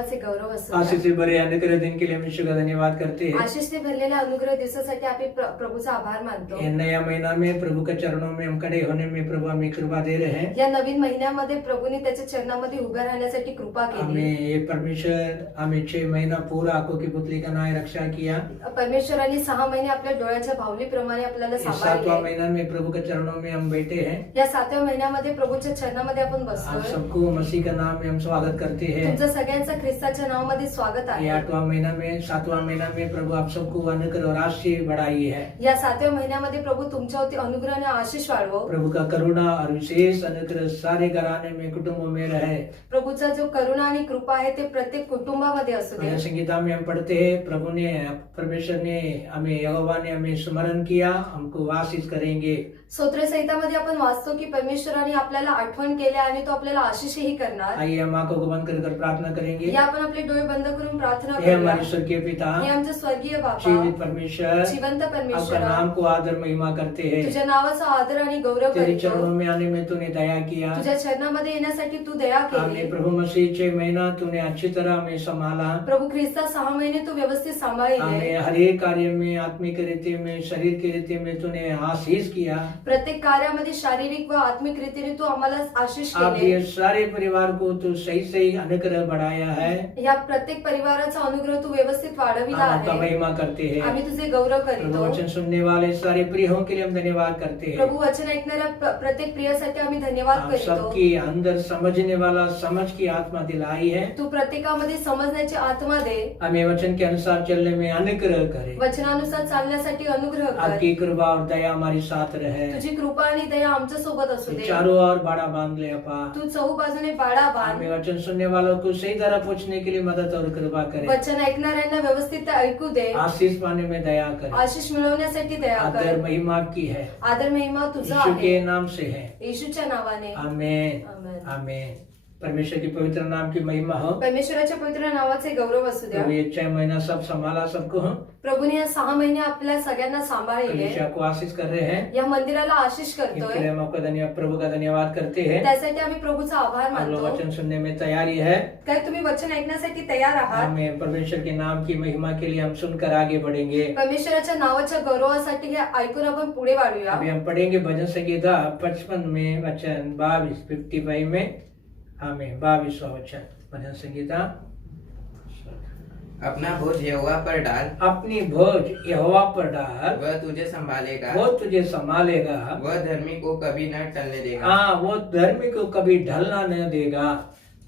नावाचे गौरव असो. आशीष से भरे अनुग्रह दिन के लिए हम ईश्वर का धन्यवाद करते हैं। आशीषने भरलेल्या अनुग्रह दिवसासाठी आपण प्रभूचा आभार मानतो. ये नया महीना में प्रभु के चरणों में हम खड़े होने में प्रभु हमें कृपा दे रहे हैं। या नवीन महिन्यामध्ये प्रभूने त्याच्या चरणामध्ये उभे राहण्यासाठी कृपा केली. हमें ये परमेश्वर हमें 6 महीना पूरा आंखों की पुतली का नाय रक्षा किया। परमेश्वराने 6 महिने आपल्या डोळ्याच्या भावलीप्रमाणे आपल्याला इस 7वां सांभाळले. महीना में प्रभु के चरणों में हम बैठे हैं। या 7व्या महिन्यामध्ये प्रभूच्या चरणामध्ये आपण आप बसलोय. सबको मसीह का नाम में हम स्वागत करते हैं। तुमचं सगळ्यांचं ख्रिस्ताच्या नावामध्ये स्वागत ये आहे. 8वां महीना में 7वां महीना में प्रभु आप सबको अनुग्रह और आशीष बढ़ाई है। या 7व्या महिन्यामध्ये प्रभू तुमच्यावरती अनुग्रह आणि आशीष वाढवो. प्रभु का करुणा और विशेष अनुग्रह सारे घराने में कुटुंबों में रहे। प्रभूचा जो करुणा आणि कृपा आहे ते प्रत्येक कुटुंबामध्ये असू दे. भजन संगीता में हम पढ़ते हैं, प्रभु ने परमेश्वर ने हमें यहोवा ने हमें स्मरण किया, हमको आशीष करेंगे। स्तोत्र संहितामध्ये आपण वाचतो की परमेश्वराने आपल्याला आठवण केली आणि तो आपल्याला आशीषही करणार. आइए हम आंखों को बंद कर प्रार्थना करेंगे। या आपण आपले डोळे बंद करून प्रार्थना हे करूया. हमारे स्वर्गीय पिता, हे आमचे स्वर्गीय बाबा, जीवित परमेश्वर, जिवंत आपका परमेश्वर, नाम को आदर महिमा करते हैं। तुझ्या नावाचा आदर आणि गौरव तेरे करतो. चरणों में आने में तूने दया किया। तुझ्या चरणामध्ये येण्यासाठी तू दया हमने केली. प्रभु मसीह 6 महीना तूने अच्छी तरह हमें संभाला। प्रभू ख्रिस्ता 6 महिने तू व्यवस्थित सांभाळले. हमें हर एक कार्य में, आत्मिक रीति में, शरीर की रीति में तूने आशीष किया। प्रत्येक कार्यामध्ये शारीरिक व आत्मिक रीतीने तू आम्हाला आशीष आप केले. ये सारे परिवार को तू सही सही अनुग्रह बढ़ाया है। या प्रत्येक परिवाराचा अनुग्रह तू व्यवस्थित वाढविला हम आपका आहे. महिमा करते हैं। आम्ही तुझे गौरव प्रभु करीतो. वचन सुनने वाले सारे प्रियों के लिए हम धन्यवाद करते हैं। प्रभू वचन ऐकणाऱ्या प्रत्येक प्रियासाठी आम्ही धन्यवाद आप करीतो. सबकी अंदर समझने वाला समझ की आत्मा दिलाई है। तू प्रत्येकामध्ये समजण्याची आत्मा दे. हमें वचन के अनुसार चलने में अनुग्रह करे। वचनानुसार चालण्यासाठी अनुग्रह कर. आपकी कृपा और दया हमारी साथ रहे। तुझी कृपा आणि दया आमच्या सोबत असू दे. चारों ओर बाड़ा बांध ले अपा। तू चहू बाजूने बाळा बांध. हमें वचन सुनने वालों को सही तरह पूछने के लिए मदद और कृपा करे। वचन ऐकणाऱ्यांना व्यवस्थित ते ऐकू दे. आशीष पाने में दया करे। आशीष मिळवण्यासाठी दया आदर कर. महिमा आपकी है, आदर महिमा तुझा यीशु आहे. के नाम से है। येशूच्या नावाने आमेन आमेन. आमेन। परमेश्वर के पवित्र नाम की महिमा हो। परमेश्वराच्या पवित्र नावाचे गौरव असू द्या. प्रभु ये 6 महीना सब संभाला सबको हो। प्रभूने या 6 महिने आपल्या सगळ्यांना सांभाळले. परमेश्वर को आशीष कर रहे हैं। या मंदिराला आशीष इसके लिए करतोय. हम आपका धन्यवाद, प्रभु का धन्यवाद करते हैं। त्यासाठी आम्ही प्रभूचा आभार आप लोग मानतो. वचन सुनने में तैयारी है। काय तुम्ही वचन ऐकण्यासाठी तयार आहात? हमें परमेश्वर के नाम की महिमा के लिए हम सुनकर आगे बढ़ेंगे। परमेश्वराच्या नावाच्या गौरवासाठी हे ऐकून आपण पुढे वाढूया. अभी हम पढ़ेंगे भजन संगीता 55 में वचन 55 में। हमें 22वां वचन भजन संगीता। अपना बोझ यहोवा पर डाल, अपनी भोज यहोवा पर डाल, वह तुझे संभालेगा। वो तुझे संभालेगा। वह धर्मी को कभी न टलने देगा। हाँ, वो धर्मी को कभी ढलना न देगा।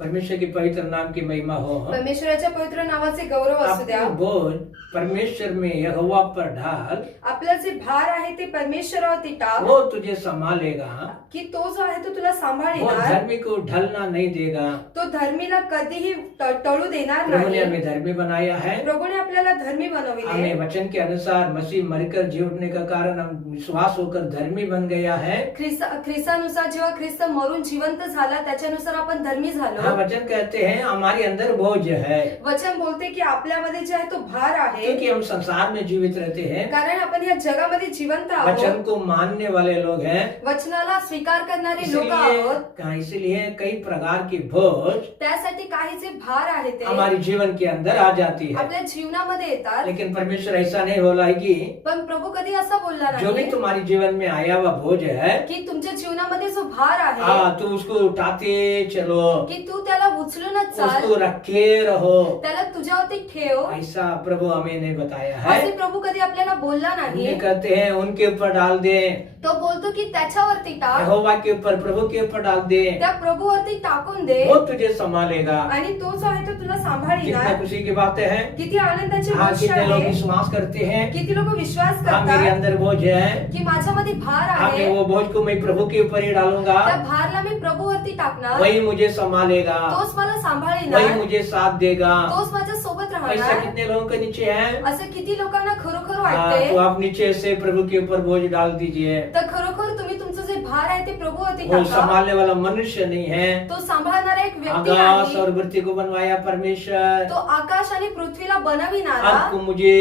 परमेश्वर के पवित्र नाम की महिमा हो। परमेश्वराच्या पवित्र नावाचे गौरव असू द्या. अपनी बोझ परमेश्वर में यहोवा पर डाल, आपलं जे भार आहे ते परमेश्वरावरती टाक, वो तुझे संभालेगा। की तो जो आहे तो तुला वो सांभाळणार. धर्मी को ढलना नहीं देगा। तो धर्मीला कधीही टळू देणार प्रभु ने नाही. हमें धर्मी बनाया है। प्रभूने आपल्याला धर्मी बनविले. हमें वचन के अनुसार मसीह मरकर जी उठने का कारण हम विश्वास होकर धर्मी बन गया है। ख्रिस्तानुसार जेव्हा ख्रिस्त मरून जिवंत झाला त्याच्यानुसार आपण धर्मी हाँ, झालो. वचन कहते हैं हमारे अंदर बोझ है, वचन बोलते की आपल्यामध्ये जे आहे तो भार आहे. क्योंकि हम संसार में जीवित रहते हैं। कारण आपण या जगामध्ये जिवंत आहोत. वचन को मानने वाले लोग हैं। वचनाला स्वीकार करणारे लोक आहोत. इसीलिए कई प्रकार की बोझ त्यासाठी काही जे भार आहे ते हमारे जीवन के अंदर आ जाती है। आपल्या जीवनामध्ये येतात. लेकिन परमेश्वर ऐसा नहीं बोला है कि पण प्रभू कधी असा बोलला जो भी नाही तुम्हारे जीवन में आया हुआ बोझ है, की तुमच्या जीवनामध्ये जो भार आहे हाँ, तो उसको उठाते चलो, की तू त्याला उचलूनच चाल, उसको रखे रहो। त्याला तुझ्यावरती ठेव. ऐसा प्रभु हमें नहीं बताया है। असे प्रभू कधी आपल्याला बोलला नाही. उन्हें कहते हैं उनके ऊपर डाल दे, तो बोलतो की त्याच्यावरती टाक, यहोवा के ऊपर, प्रभु के ऊपर डाल दे, त्या प्रभूवरती टाकून दे वो तुझे संभालेगा। आणि तो जो आहे तो तुला कितना सांभाळणार. खुशी की बातें हैं। किती आनंदाची हाँ, गोष्ट कितने लोग आहे. विश्वास करते हैं, किती लोक विश्वास हाँ मेरे करतात अंदर बोझ है, की माझ्यामध्ये भार हाँ आहे. मैं वो बोझ को मैं प्रभु के ऊपर ही डालूंगा, त्या भारला मी प्रभूवरती टाकणार. वही मुझे संभालेगा, तोच मला वही सांभाळणार. मुझे साथ देगा। तोच माझ्या सोबत ऐसा राहणार. कितने लोगों के नीचे है। असं किती लोकांना खरोखर हाँ, वाटते. तो आप नीचे से प्रभु के ऊपर बोझ डाल दीजिए। तर खरोखर तुम्ही तुमचं जे भार आहे ते प्रभूवरती वो टाका. संभालने वाला मनुष्य नहीं है. तो सांभाळणारा एक व्यक्ती आकाश आहे. और पृथ्वी को बनवाया परमेश्वर. तो आकाश आणि पृथ्वीला बनविणारा. आपको मुझे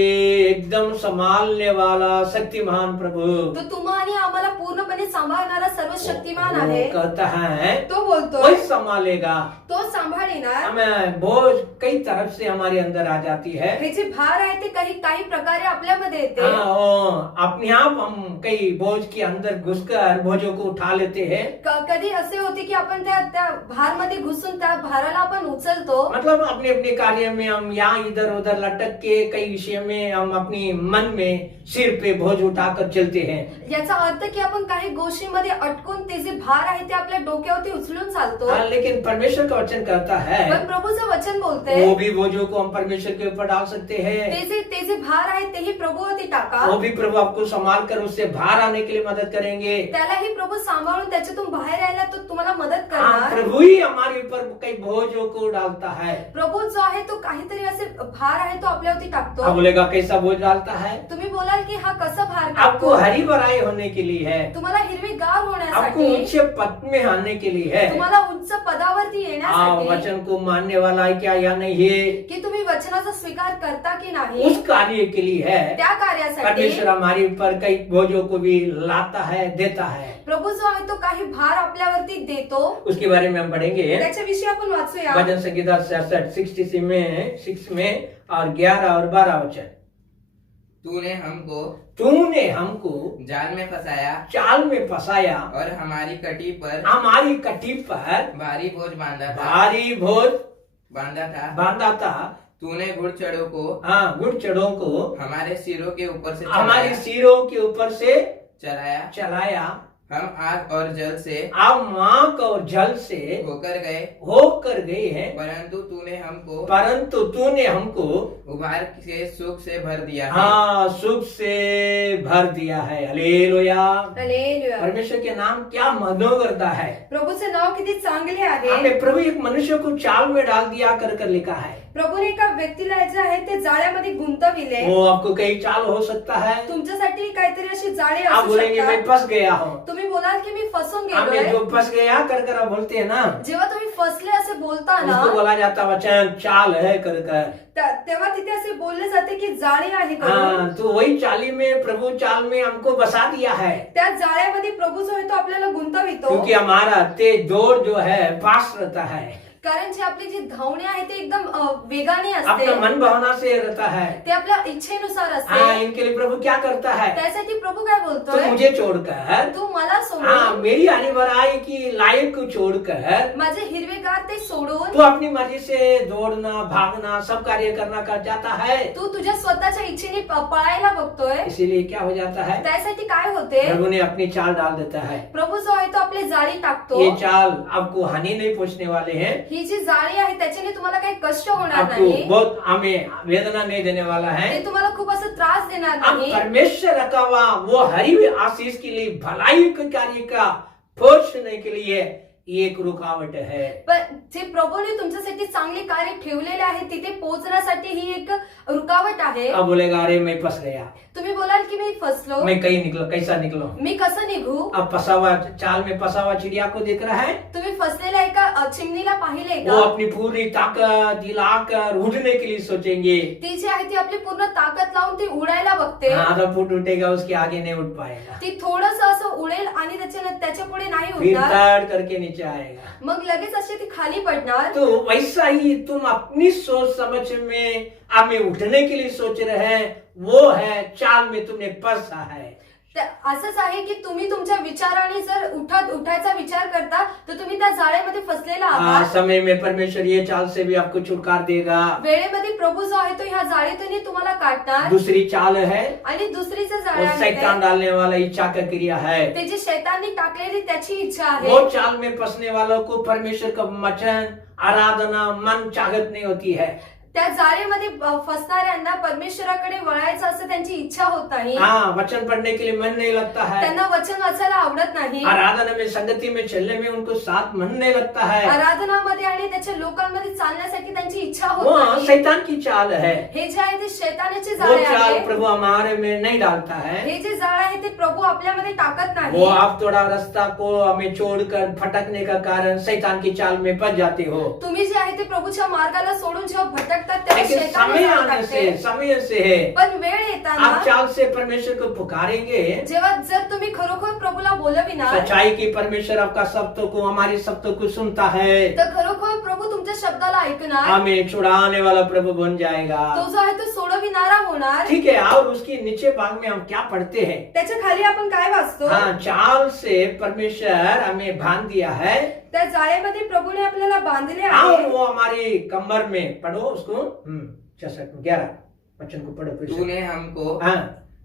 एकदम संभालने वाला शक्तिमान प्रभु तो तुम्हा आणि आम्हाला पूर्णपणे सांभाळणारा सर्वशक्तिमान आहे. वो कहता है तो बोलतोय वही संभालेगा. तो सांभाळणार. हमें बोझ कई तरफ से हमारे अंदर आ जाती है. हे जे भार आहे ते काही काही प्रकारे आपल्यामध्ये येते. हाँ, और अपने आप हम कई बोझ के अंदर घुसकर बोझों को उठा लेते हैं. कधी असे होते की आपण त्या भार मध्ये घुसून त्या भाराला आपण उचलतो. मतलब अपने अपने कार्य में हम यहाँ इधर उधर लटक के कई विषय में हम अपनी मन में सिर पे बोझ उठाकर चलते हैं. याचा अर्थ की आपण काही गोष्टींमध्ये अटकून ते जे भार आहे ते आपल्या डोक्यावरती उचलून चालतो. हाँ, लेकिन परमेश्वर का वचन कहता है पण प्रभूचं वचन बोलते वो भी बोझों को हम परमेश्वर के ऊपर डाल सकते हैं. ते जे भार आहे तेही प्रभूवरती टाका. वो भी प्रभु आपको संभाल कर उससे बाहर आने के लिए मदद करेंगे. त्यालाही प्रभू सांभाळून त्याच्यातून बाहेर यायला तो तुम्हाला मदत हाँ, करणार. प्रभु ही हमारे ऊपर कई बोझों को डालता है. प्रभू जो आहे तो काहीतरी असे भार आहे तो आपल्यावरती आप टाकतो. बोलेगा कैसा बोझ डालता है? तुम्ही बोलाल की हा कसा भार आपको टाकतो. हरी भराई होने के लिए है. तुम्हाला हिरवीगार आपको होण्यासाठी, ऊंचे पद में आने के लिए है. तुम्हाला उच्च पदावरती हाँ, येण्यासाठी, वचन को मानने वाला है क्या या नहीं है, की तुम्ही वचनाचा स्वीकार करता की नाही, उस कार्य के लिए है. त्या कार्यासाठी परमेश्वर हमारे ऊपर कई बोझों को भी लाता है, देता है. प्रभू जो आहे तो काही भार आपल्यावरती देतो. उसके बारे में हम पढ़ेंगे. त्याच्याविषयी आपण वाचूया. भजन संहिता 66 में और 11 और 12 वचन. तूने हमको जाल में फंसाया चाल में फंसाया और हमारी कटी पर हमारी कटी पर भारी बोझ भारी बोझ बांधा बांधा था. तूने घुड़चड़ों को हाँ, गुड़ चढ़ों को हमारे सिरों के ऊपर से हमारे सिरों के ऊपर से चलाया. चलाया. हम आग और जल से हम आग और जल से होकर गए हैं, परंतु तूने हमको उबार के सुख से भर दिया है. हाँ, सुख से भर दिया है. हालेलुया. हालेलुया. परमेश्वर के नाम क्या मनोगरता है. प्रभूचे नाव किती चांगले आहे. हमें प्रभु एक मनुष्य को चाल में डाल दिया कर लिखा है. प्रभूने एका व्यक्तीला जे आहे ते जाळ्यामध्ये गुंतविले. वो आपको कई चाल हो सकता है. तुमच्यासाठी काहीतरी अशी जाळे आप असू बोलेंगे मैं शकतात. फंस गया हूँ. तुम्ही बोलाल की मी फसून हमें गेलोय. जो फंस गया कर आप बोलते हैं ना, जेव्हा तुम्ही फसले असे बोलता ना, उसको बोला जाता वचन चाल है कर. तेव्हा तिथे असे बोलले जाते की जाळी आहे करून. हाँ, तो वही चाली में प्रभु चाल में हमको बसा दिया है. त्या जाळ्यामध्ये प्रभू जो आहे तो आपल्याला गुंतवितो. क्योंकि हमारा तेज दौड़ जो है पास रहता है. कारण जी आपली जी धावणे आहे ते एकदम वेगाने असते. अपना मन भावना से रहता है. ते आपल्या इच्छेनुसार असते. हाँ, इनके लिए प्रभु क्या करता है, त्यासाठी प्रभू काय तो बोलतोय, मुझे छोड़कर, तू मला हाँ, सोडून, मेरी हरी भराई की लायक को छोड़कर माझे हिरवेगार ते सोडून तू अपनी मर्जी से दौड़ना भागना सब कार्य करना कर जाता है. तू तुझ्या स्वतःच्या इच्छेने पळायला बघतोय. इसीलिए क्या हो जाता है, त्यासाठी काय होते, प्रभु ने अपनी चाल डाल देता है. प्रभू जो आहे तो आपली जाळी टाकतो. ये चाल आपको हानि नहीं पहुंचने वाले हैं. ही जी जाळी आहे त्याच्याने तुम्हाला काही कष्ट होणार आपको नाही. बहुत हमें वेदना नहीं देने वाला है. ते तुम्हाला खूप असं त्रास देणार अब नाही. परमेश्वर रखा हुआ वो हरी हुई आशीष के लिए भलाई के कार्य का पोषण के लिए एक रुकावट है. पण जे प्रभूने तुमच्यासाठी चांगले कार्य ठेवलेले आहे तिथे पोहोचण्यासाठी ही एक रुकावट आहे. अब बोलेगा अरे मैं फंस गया, तुम्ही बोलाल की मी फसलो, मैं कहीं निकलो, कैसा निकलो. मी कसं निघू. अब फंसा हुआ चाल में फंसा हुआ चिड़िया को देख रहा है. तुम्ही फसलेल्या एका चिमणीला पाहिले वो का. अपनी पूरी ताकत दिलाकर उड़ने के लिए सोचेंगे. ती जी आहे ती आपली पूर्ण ताकद लावून ती उडायला बघते. आधा फुट उठेगा उसके आगे नहीं उठ पाएगा. ती थोडस असं उडेल आणि त्याच्या पुढे नाही फिर उडणार. तड़ करके नीचे आएगा. मग लगेच अशी ती खाली पडणार. तो वैसा ही तुम अपनी सोच समझ में हमें उठने के लिए सोच रहे हैं, वो है चाल में तुमने फंसा है. असंच आहे की तुम्ही तुमच्या विचाराने जर उठायचा विचार करता तर तुम्ही त्या जाळ्यामध्ये फसलेला आहात. समय में परमेश्वर ये चाल से भी आपको छुटकारा देगा. वेळेमध्ये प्रभू जो आहे तो ह्या जाळीतून तुम्हाला काढणार. दूसरी चाल है आणि दुसरीचं वो जाळ्या शैतान डालने वाला इच्छा का क्रिया है. ते जी शैतानने टाकलेली त्याची इच्छा आहे. वो चाल में फंसने वालों को परमेश्वर का वचन आराधना मन चाहत नहीं होती है. त्या जाळेमध्ये फसणाऱ्यांना परमेश्वराकडे वळायचं असं त्यांची इच्छा होत नाही. हाँ, वचन पढ़ने के लिए मन नहीं लगता है, त्यांना वचन वाचायला आवडत नाही. आराधना में संगति में चलने में उनको साथ मन नहीं लगता है। आराधनामध्ये आणि त्याच्या लोकांमध्ये चालण्यासाठी त्यांची इच्छा होत वो नाही. शैतान की चाल है, हे जे आहे ते शैतानाचे वो जाळे चाल आहे. प्रभु हमारे में नहीं डालता है। हे जे जाळ आहे ते प्रभू आपल्यामध्ये टाकत वो नाही. आप थोड़ा रास्ता को हमें छोड़कर भटकने का कारण शैतान की चाल में फंस जाते हो। तुम्ही जे आहे ते प्रभूच्या मार्गाला सोडून जेव्हा भटकतात तेव्हा लेकिन शैतान समय जाळ आने से, टाकते. समय से है, पण वेळ आप येताना चाल से परमेश्वर को पुकारेंगे, जेव्हा जर तुम्ही खरोखर प्रभूला बोलविणार सच्चाई की परमेश्वर आपका शब्दों को, हमारी शब्दों को सुनता है, तर खरोखर प्रभू तुमच्या शब्दाला ऐकणार. हमें छुड़ाने वाला प्रभु बन जाएगा। तो जो आहे तो सोडविणारा होणार. ठीक है, और उसके नीचे भाग में हम क्या पढ़ते हैं? त्याच्या खाली आपण काय वाचतो? हाँ, चाल से परमेश्वर हमें बांध दिया है, त्या जाळेमध्ये प्रभूने आपल्याला बांधले और आहे. वो हमारी कमर में, पढ़ो उसको, 11 वचन को पढ़ो फिर से। तूने हमको हाँ,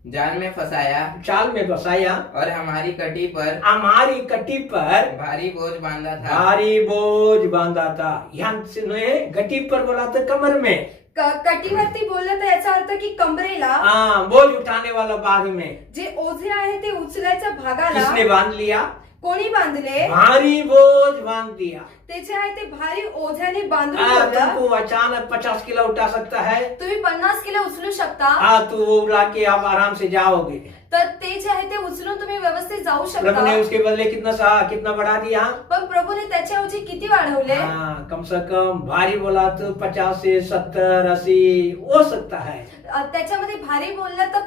जाल में फंसाया चाल में बसाया, और हमारी कटी पर हमारी कटी पर भारी बोझ बांधा था। भारी बोझ बांधा था। यहाँ से ने गटी पर बोला था, कमर में। कटीवरती बोललं तर याचा अर्थ की कमरेला हाँ, बोझ उठाने वाला बाग में जे ओझे आहे ते उचलायच्या भागाला किसने बांध लिया? कोणी बांधले? भारी बोझ बांध दिया। ते जे आहे ते भारी ओझ्याने बांधून हाँ, ठेवलं. तुमको अचानक 50 किलो उठा सकता है, तुम्ही 50 किलो उचलू शकता. हाँ, तो वो उड़ा के आप आराम से जाओगे। तर ते जे आहे ते उचलून तुम्ही व्यवस्थित जाऊ प्रभु ने शकता. उसके बदले कितना बढ़ा दिया? पण प्रभूने त्याच्याऐवजी किती वाढवले? हाँ, कम से कम भारी बोला तो 50 से 70, 80 हो सकता है। त्याच्यामध्ये भारी बोललं तर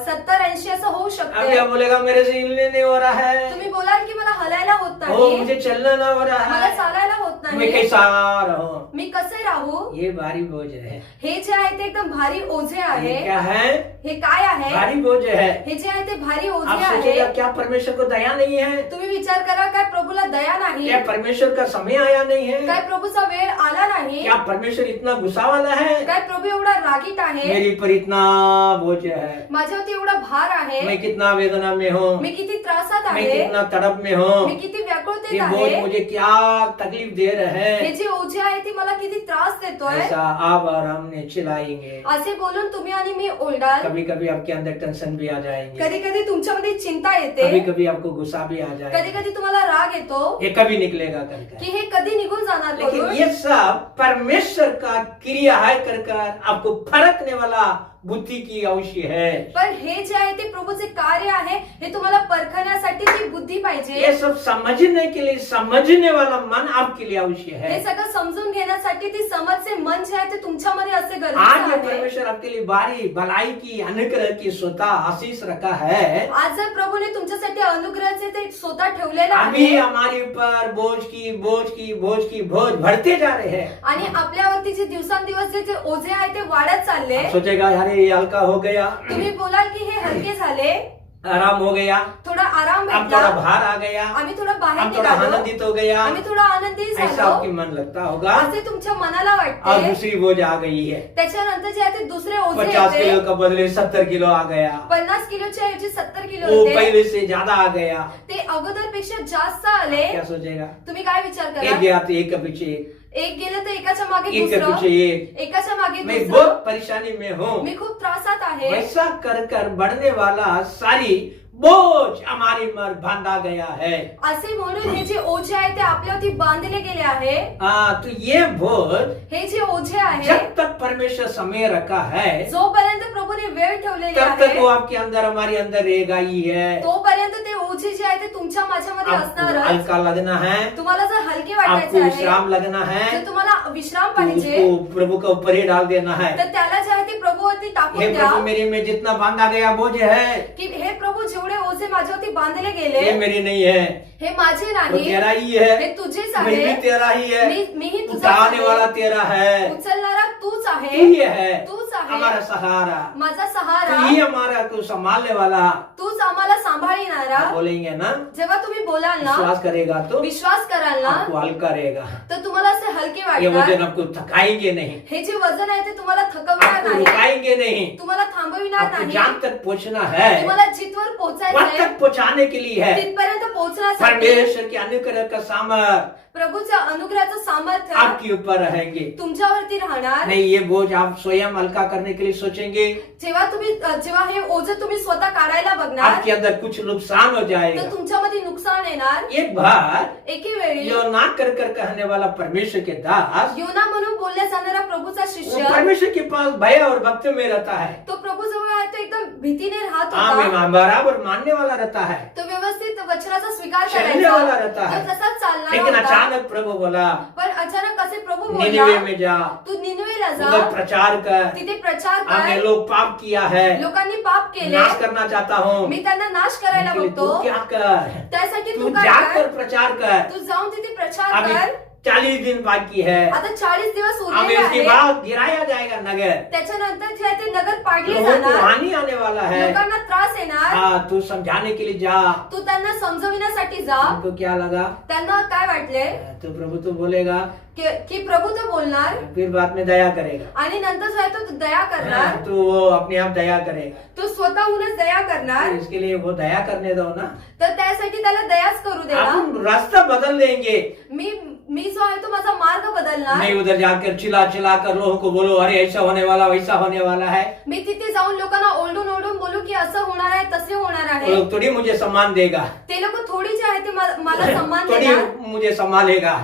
70-80 असं होऊ अब शकते. क्या बोलेगा, मेरे से हिलने नहीं हो रहा है, तुम्ही बोलाल की मला हलायला होत ओ नाही, मुझे चलना ना हो रहा मला है, चालायला होत मैं नाही, कैसा रहूं? मी कसे राहू? ये भारी बोझ है। हे जे आहे ते एकदम भारी ओझे ये आहे. क्या है? हे काय आहे? भारी बोझ है। हे जे आहे ते भारी आप ओझे सोचेगा, आहे. क्या परमेश्वर को दया नहीं है? तुम्ही विचार करा, काय प्रभूला दया नाही? क्या परमेश्वर का समय आया नहीं है? काय प्रभूचा वेळ आला नाही? क्या परमेश्वर इतना गुस्सा वाला है? काय प्रभू एवढा रागीट आहे? मेरी पर इतना बोझ है, माझ्यावरती एवढा भार आहे. मैं कितना वेदना में हूँ, मी किती त्रासात मैं आहे. कितना तड़प में हूँ, मी किती व्याकुळतेत ये बोझ आहे. मुझे क्या तकलीफ दे रहे हे हैं। जे ओझे आहे ते मला किती त्रास देतोय. ऐसा आप और हमने चिल्लाएंगे, असे बोलून तुम्ही आणि मी ओरडाल. कभी कभी आपके अंदर टेंशन भी आ जाएंगे, कधी कधी तुमच्यामध्ये चिंता येते. कभी कभी आपको गुस्सा भी आ कधी जाएगा, कधी तुम्हाला राग येतो ये कभी निकलेगा करके। की हे कधी निघून जाणार. लेकिन करून. ये सब परमेश्वर का क्रिया है कर आपको फरकने वाला बुद्धि की अवश्य है। पण हे जे आहे ते प्रभूचे कार्य आहे, हे तुम्हाला परखण्यासाठी ती बुद्धी ये पाहिजे. सब समझने के लिए समझने वाला मन आपके लिए अवश्य हे है। सगळं समजून घेण्यासाठी ती समजचे मन जे आहे ते तुमच्यामध्ये असे आज गरजेचं जो आहे. परमेश्वर आपके लिए बारी भलाई की अनुग्रह की स्वतः आशीष रखा है, आज जर प्रभूने तुमच्यासाठी अनुग्रहाचे ते स्वतः ठेवलेलं अभी आहे हमारे ऊपर बोझ भरते जा रहे हैं। आणि आपल्यावरती जे दिवसांदिवस जे ओझे आहे ते वाढत चालले. आप सोचेगा, अरे ये हल्का हो गया, तुम्ही बोलाल की हे हलके झाले, आराम हो गया, थोडा आराम अब थोड़ा भेटला, भार आ गया, आम्ही थोडं बाहेर अब थोड़ा निघालो, आनंदित हो गया, आम्ही थोडा आनंदी ऐसा झालो, आपकी मन लगता होगा। असे तुमच्या मनाला और वाटते. दूसरी बोझ आ गई है, त्याच्यानंतर जे आहे ते दुसरे ओझे 50 किलो येते. का बदले 70 किलो आ गया, 50 किलोच्या ऐवजी 70 किलो वो होते. पहले से ज्यादा आ गया। ते अगोदर पेक्षा जास्त आले. क्या सोचेगा? तुम्ही काय विचार एक करा? गया तो एक के पीछे एक गेलं तर एकाच्या मागे एक के दुसरं, पीछे एक, एकाच्या मागे मैं दुसरं. बहुत परेशानी में हूँ। मी खूप त्रासात आहे. वैसा कर बढ़ने वाला सारी बोझ हमारी मर बांधा गया है। असे म्हणून हे जे ओझे आहे ते आपल्यावरती बांधले गेले आहे. तो ये बोझ हे जे ओझे आहे जब तक परमेश्वर समय रखा है, जोपर्यंत प्रभूने वेळ ठेवलेली तब तक वो आहे आपके अंदर हमारे अंदर रहेगा ही है। तोपर्यंत ते ओझे जे आहे ते तुमच्या माझ्यामध्ये आपको असणारच. हल्का लगना है, तुम्हाला जर हलके आपको वाटायचे आहे, विश्राम लगना है, जर तुम्हाला विश्राम तो पाहिजे उसको प्रभु के ऊपर ही डाल देना है। तर त्याला जे आहे ते प्रभूवरती हे टाकून द्या प्रभु, मेरे में जितना बांधा गया बोझ है, की हे प्रभू जेवढे ओझे माझ्यावरती बांधले ये गेले मेरी नहीं है, हे माझे वो नाही, तेरा ही है, हे तुझेच मैं भी आहे. तेरा ही है, मीही तुझा उठाने वाला तेरा है, उचलणारा तूच तू आहे. ही है तूच हमारा आहे सहारा, माझा तू सहारा, ही हमारा को संभालने वाला। तूच आम्हाला सांभाळणारा. आप बोलेंगे ना, जेव्हा तुम्ही बोलाल ना, विश्वास करेगा तो विश्वास कराल ना, आपको हल्का रहेगा। तर तुम्हाला असे हलके ये वाटणार. वजन आपको थकाएंगे नहीं, हे जे वजन आहे ते तुम्हाला थकवणार आपको नाही, रुकाएंगे नहीं, तुम्हाला थांबविणार आपको नाही. जान तक पहुंचना है, तुम्हाला जिथवर वहां पोहोचायचंय तक पहुंचाने के लिए है। तिथपर्यंत पोहोचण्यासाठी परमेश्वर के अनुग्रह का सामर्थ प्रभूच्या अनुग्रहाचं सामर्थ्य आपके ऊपर रहेंगे। तुमच्यावरती राहणार। नहीं ये बोझ आप स्वयं हल्का करने के लिए सोचेंगे, जेव्हा हे ओझं तुम्ही स्वतः काढायला बघणार आपके अंदर कुछ नुकसान हो जाएगा। तर तुमच्यामध्ये नुकसान येणार। एक बार एके वेळी योना कर कर कहने वाला परमेश्वर के दास, योना म्हणून बोलल्या जाणारा प्रभूचा वो शिष्य परमेश्वर के पास भय और भक्ति में रहता है। तो प्रभू जवळ आहे तो एकदम भीतीने राहत आमीन, होता। बराबर मानने वाला रहता है, तो व्यवस्थित वचनाचा स्वीकार चलने वाला रहता करायचा, है। तो तसाच चालणार लेकिन होता। अचानक प्रभु बोला, पण अचानक असे प्रभू निनिवे बोलला, में जा, तू निनवेला जा, उधर प्रचार कर, तिथे प्रचार हमने कर। लोग पाप किया है, लोकांनी पाप केले, नाश करना चाहता हूँ। मी त्यांना नाश करायला इनके लिए बघतो। तू क्या कर, त्यासाठी तू तू काय जाकर कर, प्रचार कर। तू जाऊन तिथे प्रचार अभी कर। 40 दिन बाकी है, आता 40 दिवस हमें उरलेले इसके आहेत। बाद गिराया जाएगा नगर, त्याच्यानंतर जे आहे ते नगर पाडले लोगों को जाणार, हानि आने वाला है। लोकांना त्रास येणार। हाँ, तू समझाने के लिए जा। तू त्यांना समजविण्यासाठी जा। उनको क्या लगा? त्यांना काय वाटले तो प्रभु तो बोलेगा, की प्रभू तो बोलणार फिर बाद में दया करेगा। आणि नंतर जो आहे तो दया करणार। तो वो अपने आप दया करेगा। तो स्वतःहूनच दया करणार। तो इसके लिए वो दया करने दो ना। तर त्यासाठी त्याला दयाच करू देना। हम रास्ता बदल देंगे। मी जो आहे तो माझा मार्ग बदलणार। नहीं उधर जाकर चिल्ला चिल्ला कर लोगों को बोलो, अरे ऐसा होने वाला वैसा होने वाला है। मी तिथे जाऊन लोकांना ओरडून ओरडून बोलू की असं होणार आहे, तसे होणार वो आहे। लोग थोड़ी मुझे सम्मान देगा, ते लोक थोडी जे आहे ते मला सन्मान थोड़ी देणार, मुझे संभालेगा।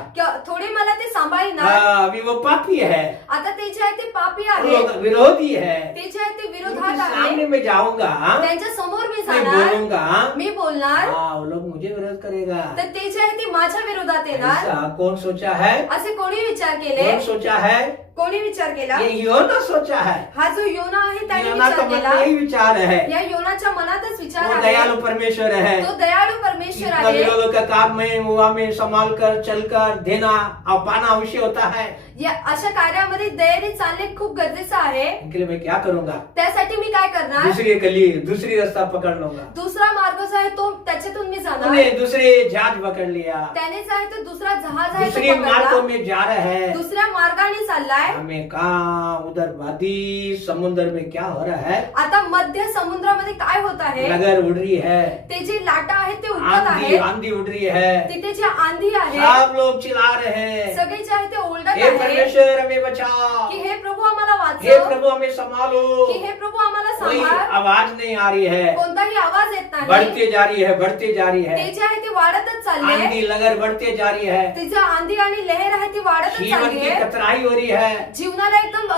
थोडे मला ते सांभाळणार। हाँ, अभी वो पापी है, आता ते जे आहे ते पापी वो आहे, लोग विरोधी है। ते जे आहे ते उनके विरोधात सामने आहे। में जाऊंगा, त्यांच्या समोर मी मैं जाणार, बोलूंगा, मी बोलणार, हाँ, वो लोग मुझे विरोध करेगा। तर ते जे आहे ते माझ्या विरोधात येणार। ऐसा कौन सोचा है? असे कोणी विचार केले? कौन सोचा है? कोणी विचार केला? ये योना सोचा है। हा जो योना आहे त्याने योना का विचार मन केला। में यही विचार है। या योनाच्या मनातच विचार वो आहे। दयालु परमेश्वर है। तो दयाळू परमेश्वर इतना आहे। विरोधों का काम में मुआ में संभाल कर चलकर देना और पाना अवश्य होता है। या अशा कार्यामध्ये दयेने चालणे खूप गरजेचं आहे। इनके लिए मैं क्या करूंगा? त्यासाठी मी काय करणार? दूसरी गली, दूसरी रास्ता पकड़ लूंगा। दुसरा मार्ग जो आहे तो त्याच्यातून मी जाणार। हमने दूसरे जहाज पकड़ लिया, त्याने जो आहे तो दुसरा जहाज आहे तो दूसरी मार्गों पकडला। में जा रहे हैं। दुसऱ्या मार्गाने चाललाय। हमें कहा उधर वादी समुद्र में क्या हो रहा है? आता मध्य समुद्रामध्ये काय होत आहे? नगर उड़ रही है, ते जे लाटा आहेत ते उडत आंधी आहेत। आंधी उड़ रही है, तिथे जे आंधी आहे, सब लोग चिल्ला रहे हैं, सगळे जे आहे ते ओरडत हे आहे परमेश्वर हमें बचाओ, की हे प्रभू आम्हाला हे वाचव, प्रभु हमें संभालो। की हे प्रभू आम्हाला कोई सांभाळ। आवाज नहीं आ रही है, कोणताही आवाज येत नाही। बढ़ते जा रही है, बढ़ते जा रही ते है। जे आहे ते वाढतच चालले। आंधी लगर बढ़ते जा रही है, तिचे आंधी आणि लहर आहे ती वाढतच जीवन चालली की आहे। कतराई हो रही है। जीवनाला एकदम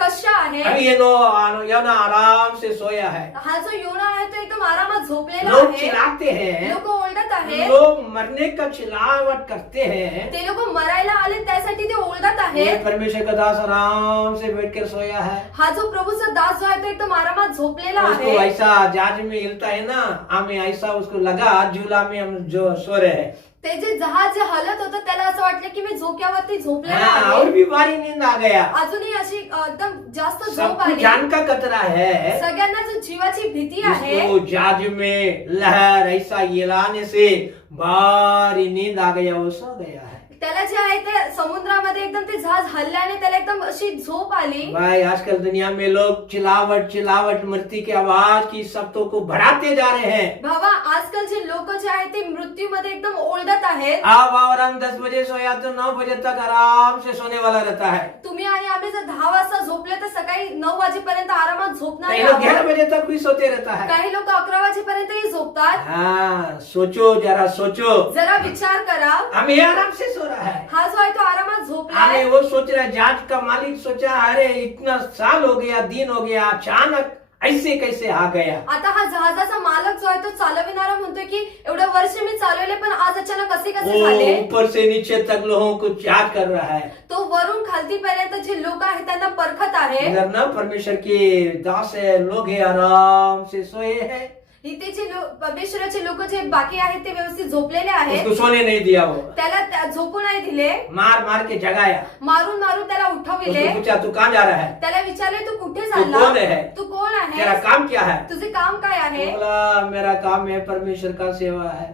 कष्ट आहे। अभी ये योना आराम से सोया है। हा जो योना आहे तो एकदम आरामात झोपलेला लोग आहे। चिल्लाते हैं, लोक ओरडत आहेत। लोग मरने का चिल्लावट करते हैं। ते लोक मरायला आले त्यासाठी ते ओरडत ये आहेत। परमेश्वर का दास आराम से बैठ कर सोया है। हा जो प्रभूचा दास जो आहे तो एकदम आरामात झोपलेला उसको आहे। ऐसा जहाज में हिलता है ना, हमें ऐसा उसको लगा झूला में हम जो सो रहे हैं। ते जे जहाज जे हलत होतं त्याला असं वाटलं की मी झोक्यावरती झोपलेला हाँ, और आहे। भी भारी नींद आ गया। अजूनही अशी एकदम जास्त झोप सबको आली। जान का खतरा है। सगळ्यांना जो जीवाची भीती आहे, इसको जहाज में लहर ऐसा हिलाने से भारी नींद आ गया, वो सो गया है। त्याला जे आहे ते समुद्रामध्ये एकदम ते जहाज हल्ल्याने त्याला एकदम अशी झोप आली। भाई आजकल दुनिया में लोग चिल्लावट चिल्लावट मृत्यु की आवाज की शब्दों को बढ़ाते जा रहे हैं। बाबा आजकाल जे लोक जे आहेत ते मृत्यूमध्ये एकदम ओरडत आहेत। आप और हम 10 बजे सोया तो 9 बजे तक आराम से सोने वाला रहता है। तुम्ही आणि आम्ही जर 10 वाजता झोपले तर सकाळी 9 वाजेपर्यंत आरामात झोपणार कई लोग 11 आहोत। बजे तक भी सोते रहता है। काही लोक 11 वाजेपर्यंतही झोपतात। हाँ, सोचो जरा सोचो, जरा विचार करा। हमें आराम से सो रहा है। हा जो आहे तो आरामात झोपलाय। हमें वो सोच रहा है, जहाज का मालिक सोचा अरे इतना साल हो गया, दिन हो गया, अचानक ऐसे कैसे आ गया। आता हा जहाजाचा मालक जो आहे तो चालविणारा म्हणतोय की एवढे वर्ष मी चालवले पण आज अचानक कसे कसे वो झाले। ऊपर से नीचे तक लोगों को जांच कर रहा है। तो वरून खालतीपर्यंत जे लोक आहेत त्यांना परखत आहे। इधर ना परमेश्वर के दास है, लोग है आराम से सोए हैं। इथे जे परमेश्वराचे लोक जे बाकी आहेत ते व्यवस्थित झोपलेले आहेत। उसको सोने नहीं दिया, वो त्याला झोपू नाही दिले, मार मार के जगाया। मारून मारून त्याला उठविले। उसको पूछा तू कहाँ जा रहा है, त्याला विचारले तू कुठे तू कौन चालला, है, तू कोण तेरा आहे, काम क्या है। तुझे काम काय आहे। बोला मेरा काम है परमेश्वर का सेवा है।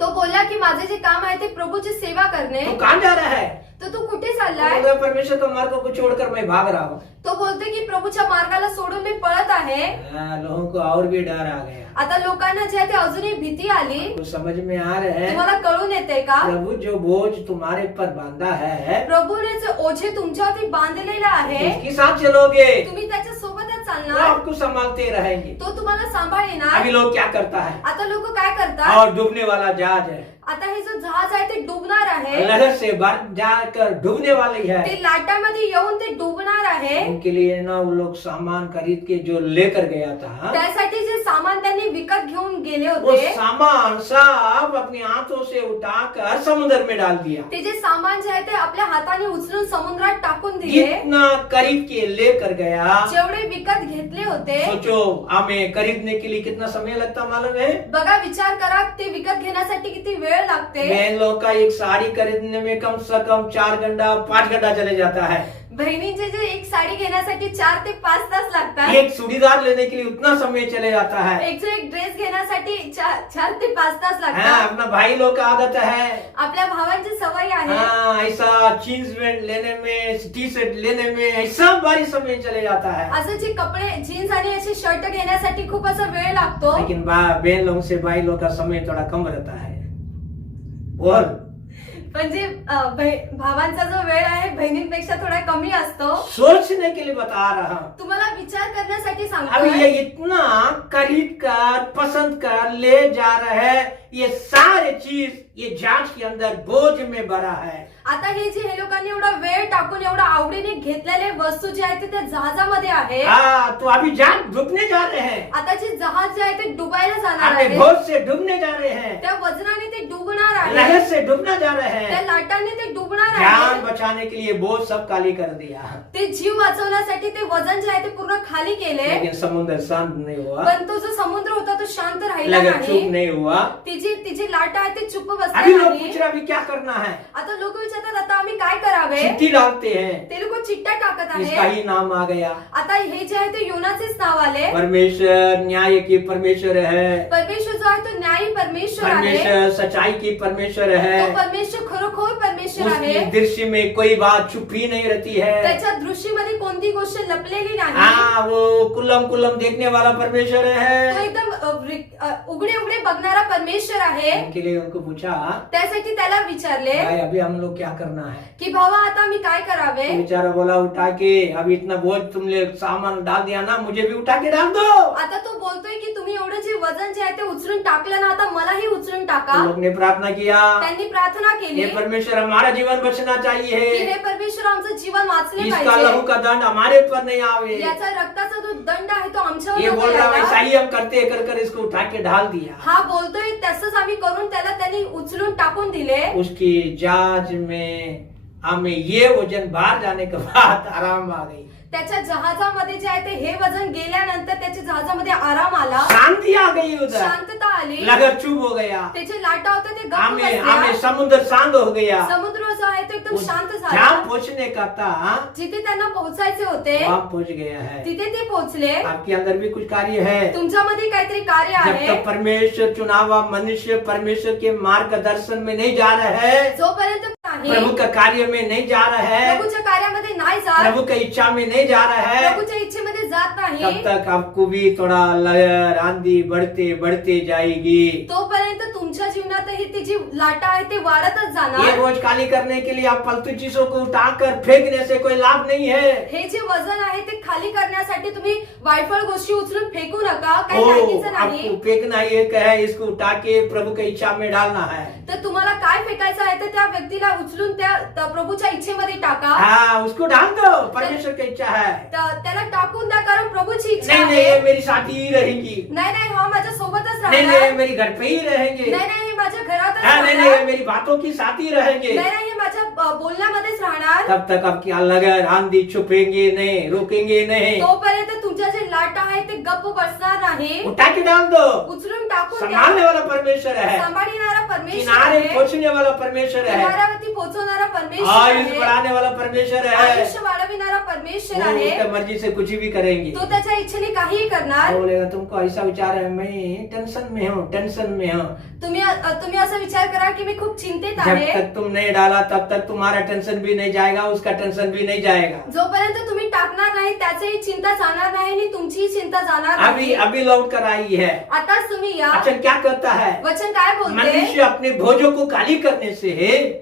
तो बोलला की माझे जे काम आहे ते प्रभूची सेवा करणे. तो कहाँ जा रहा है? तर तू कुठे चाललाय? तो बोला, परमेश्वर के मार्ग को छोड़कर मैं भाग रहा हूँ. तो बोलतोय की प्रभूच्या मार्गाला सोडून मी पळत आहे. लोगों को और भी डर आ गया. आता लोकांना जे आहे ते अजूनही भीती आली. तो समझ में आ रहा है, तुम्हाला कळून येते का? प्रभु जो बोझ तुम्हारे पर बांधा है, प्रभूने जे ओझे तुमच्यावरती बांधलेले आहे उसके साथ चलोगे तुम्ही त्याच्या सोबतच वो चालणार. आपको संभालते रहेंगे. तो तुम्हाला सांभाळणार. अभी लोग क्या करता है, आता लोक काय करतात? और डूबने वाला जहाज है, आता हे जो जहाज आहे ते डुबणार आहे. लहर से भर जाकर डूबने वाली है. ते लाटामध्ये येऊन ते डुबणार आहे. उनके लिए ना वो लोग सामान खरीद के जो लेकर गया था, त्यासाठी जे सामान त्यांनी विकत घेऊन गेले वो होते सामान सब अपने हाथों से उठाकर समुद्र में डाल दिया. ते जे सामान जे आहे ते आपल्या हाताने उचलून समुद्रात टाकून दिले. जितना खरीद के लेकर गया, जेवढे विकत घेतले होते. सोचो हमें खरीदने के लिए कितना समय लगता मालूम है? बघा विचार करा ते विकत घेण्यासाठी किती वेळ लागते. बहन लोग का एक साड़ी खरीदने में कम से कम 4 घंटा 5 घंटा चले जाता है. बहिणींचे जे एक साडी घेण्यासाठी 4 ते 5 तास लागतात. एक चूड़ीदार लेने के लिए उतना समय चले जाता है. एक जो एक ड्रेस घेण्यासाठी 4 ते 5 तास हाँ, लागतात. अपना भाई लोग का आदत है, आपल्या भावांची सवय आहे. हाँ, ऐसा जीन्स पैंट लेने में, टी शर्ट लेने में ऐसा भारी समय चले जाता है. असं जे कपडे जीन्स आणि असे शर्ट घेण्यासाठी खूप असा वेळ लागतो. लेकिन बहन लोगों से भाई लोग का समय थोड़ा कम रहता है. बोल, म्हणजे भावांचा जो वेळ आहे बहिणींपेक्षा थोडा कमी असतो. सोचने के लिए बता रहा हूँ. तुम्हाला विचार करण्यासाठी अब सांगतोय. ये इतना खरीद कर पसंद कर ले जा रहे हैं, ये सारे चीज ये जहाज के अंदर बोझ में भरा है. आता हे जे हे लोकांनी एवढा वेळ टाकून एवढा आवडीने घेतलेले वस्तू जे आहे ते त्या जहाजामध्ये आहे. हाँ, तो अभी जहाज डूबने जा रहे हैं, आता जे जहाज जे आहे ते डुबायला जाणार अपने आहे. बोझ से डूबने जा रहे हैं, त्या वजनाने ते डुबणार आहे. लहर से डूबना जा रहे त्या हैं. लाटांनी ते डुबणार जान आहे. बचाने के लिए बोझ सब खाली कर दिया, ते जीव वाचवण्यासाठी ते वजन जे आहे ते पूर्ण खाली केले. लेकिन समुद्र शांत नहीं हुआ, पण तो जो समुद्र होता तो शांत राहिला लगर चुप नाही. नहीं हुआ. तिची लाटा आहे ते चुप अभी बसले लोग नाही. पूछ रहे अभी क्या करना है, आता लोक विचारतात आता आम्ही काय करावे. चिट्ठी डालते हैं, ते लोक चिट्ट्या टाकत इसका आहे. ही नाम आ गया. आता हे जे आहे ते योनाचेच नाव आले. परमेश्वर न्याय की परमेश्वर है, परमेश्वर जो आहे तो न्यायी परमेश्वर आहे. परमेश्वर सच्चाई की परमेश्वर है. तो परमेश्वर खरोखर परमेश्वर उसकी आहे. दृष्टि में कोई बात छुपी नहीं रहती है. त्याच्या दृष्टीमध्ये कोणती गोष्ट लपलेली नाही. हाँ, वो कुलम कुलम देखने वाला परमेश्वर तो है. एकदम उघडे उघडे बघणारा परमेश्वर आहे. उनके लिए उनको पूछा, त्यासाठी त्याला विचारले भाई अभी हम लोग क्या करना है? की भावा आता मी काय करावे. तो बेचारा बोला, उठा के अभी इतना बोझ तुमने सामान डाल दिया ना, मुझे भी उठा के डाल दो. आता तो बोलतोय की तुम्ही एवढं जे वजन जे आहे ते उचलून टाकलं ना, आता मलाही उचलून टाका. तो लोग ने प्रार्थना किया, त्यांनी प्रार्थना केली हे परमेश्वर हमारा जीवन बचना की चाहिए, हे परमेश्वर आमचं जीवन वाचले इसका पाहिजे. लहू का दंड हमारे पर नहीं आवे. याचा रक्ताचा जो दंड आहे तो आमच्यावर ये नको बोल रहा वैसा यायला. ही हम करते कर इसको उठा के डाल दिया. हा बोलतोय तसंच आम्ही करून त्याला त्यांनी उचलून टाकून दिले. उसकी जहाज में हमें ये वजन बाहर जाने के बाद आराम आ गई, त्याच्या जहाजामध्ये जे आहे ते हे वजन गेल्यानंतर त्याच्या जहाजामध्ये आराम आला. शांति आ गई उधर, शांतता आली. लहर चुप हो गया, त्याचे लाटा होते ते गप्प हमें बसल्या. समुद्र शांत हो गया. समुद्र जो आहे तो एकदम शांत जहाँ झाला. पहुँचने का था जिथे त्यांना पोहोचायचे होते वहाँ पहुँच गया है. तिथे ते पोहोचले. आपके अंदर भी कुछ कार्य है. तुमच्यामध्ये काहीतरी कार्य जब आहे. तक परमेश्वर चुना हुआ मनुष्य परमेश्वर के मार्गदर्शन में नहीं जा रहा है, जोपर्यंत नाही प्रभु का कार्य में नहीं जा रहा है, प्रभूच्या कार्यामध्ये नाही जात, प्रभु की इच्छा में नहीं जा रहा है, प्रभूच्या इच्छेमध्ये जात नाही, तब तक आपको भी थोड़ा लहर आंधी बढ़ते बढ़ते जाएगी. तोपर्यंत तुमच्या जीवनातही ती जी लाटा आहे ते वाढतच ये जाणार. बोझ खाली करने के लिए आप फालतू चीजों को उठाकर फेंकने से कोई लाभ नहीं है. हे जे वजन आहे ते खाली करण्यासाठी तुम्ही वायफळ गोष्टी उचलून फेकू नका. ओ, काही लायकीचं नाही. आपको फेंकना ये है, इसको उठा के प्रभु की इच्छा में डालना है. तर तुम्हाला काय फेकायचं आहे तर त्या व्यक्तीला उचलून त्या प्रभूच्या इच्छेमध्ये टाका. हाँ, उसको डाल दो, परमेश्वर की इच्छा है. त्याला टाकून द्या कारण प्रभूची इच्छा नहीं नहीं, ये आहे. मेरी साथी ही रहेगी. नाही नाही हा माझ्या सोबतच नहीं नहीं, राहणार. ये मेरी घर पे ही रहेंगे. नाही नाही हे माझ्या घरातच हाँ, नहीं नहीं, राहणार. ये मेरी बातों की साथी रहेंगे. नाही नाही हे माझ्या बोलण्यामध्येच राहणार. तब तक आपकी लहर आंधी छुपेंगे नहीं, रुकेंगे नहीं. तोपर्यंत तुमच्या जे लाटा आहे ते गप्प गप्प बसणार नाही. उठा के डाल दो. उचलून टाकून संभालने द्या. वाला परमेश्वर है. सांभाळणारा परमेश्वर किनारे आहे. पहुंचने वाला परमेश्वर है. किनाऱ्यावरती पोहोचवणारा परमेश्वर आयुष आहे. बढ़ाने वाला परमेश्वर है. आयुष्य वाढविणारा परमेश्वर वो आहे. उसकी मर्जी से कुछ भी करेंगे. तो त्याच्या इच्छेने काहीही करणार. वो बोलेगा तुमको ऐसा विचार है मैं टेंशन में हूँ, टेंशन में हूँ. तुम्ही असा विचार करा की मी खूप चिंतित जब आहे. तक तुम नहीं डाला तब तक तुम्हारा टेंशन भी नहीं जाएगा, उसका टेंशन भी नहीं जाएगा. जोपर्यंत तुम्ही टाकणार नाही त्याचीही चिंता जाणार नाही आणि तुमचीही चिंता जाणार अभी नाही. अभी लौट कर आई है. आताच तुम्ही या. वचन क्या कहता है? वचन काय बोलते? मनुष्य अपने बोझों को खाली करने से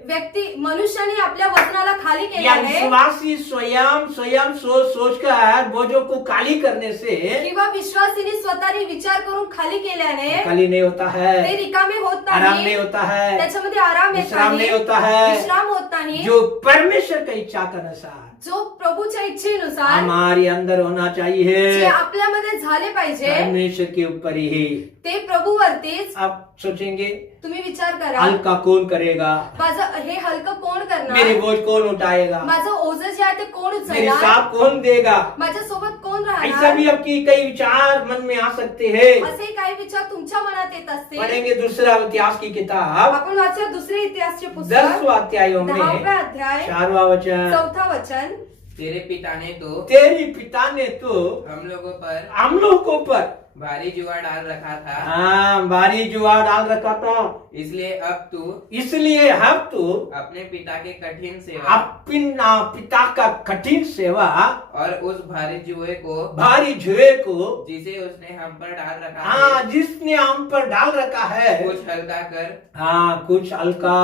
व्यक्ती मनुष्याने आपल्या वचनाला खाली या केल्याने विश्वासी स्वयं स्वयं सोच सोच कर बोझों को खाली करने से किंवा विश्वासीने स्वतःने विचार करून खाली केल्याने खाली नहीं होता ते है, रिकामे होत आराम नाही. नहीं होता है, त्याच्यामध्ये आराम येत विश्राम नाही. नहीं होता है. विश्राम होत नाही. जो परमेश्वर की इच्छा के अनुसार जो प्रभूच्या इच्छेनुसार हमारे अंदर होना जे चाहिए, आपल्यामध्ये झाले पाहिजे परमेश्वर के ऊपर ही. ते प्रभूवरतीच. आप सोचेंगे तुम्ही विचार करा, हल्का कौन करेगा, माझं हे हलकं कोण मेरे करणार, बोझ कौन उठाएगा, माझं ओझं जे आहे ते कोण मेरी उचलणार, साथ कौन देगा. माझ्या सोबत कोण ऐसा राहणार. भी आपकी कई विचार मन में आ सकते हैं. असे काही विचार तुमच्या मनात येत असतील. पढ़ेंगे दूसरा इतिहास की किताब आपण वाचूया दुसरे इतिहासचे पुस्तक 10वां अध्यायों में 10वां अध्याय 4वां वचन. 4था वचन. तेरे पिता ने तो तेरी पिता ने तो हम लोगों पर भारी जुआ डाल रखा था, हाँ भारी जुआ डाल रखा था. इसलिए अब तू इसलिए हम तो अपने पिता के कठिन सेवा अपना पिता का कठिन सेवा और उस भारी जुए को भारी जुए को, जिसे उसने हम पर डाल रखा हाँ है, जिसने हम पर डाल रखा है, कुछ हल्का कर, हाँ कुछ हल्का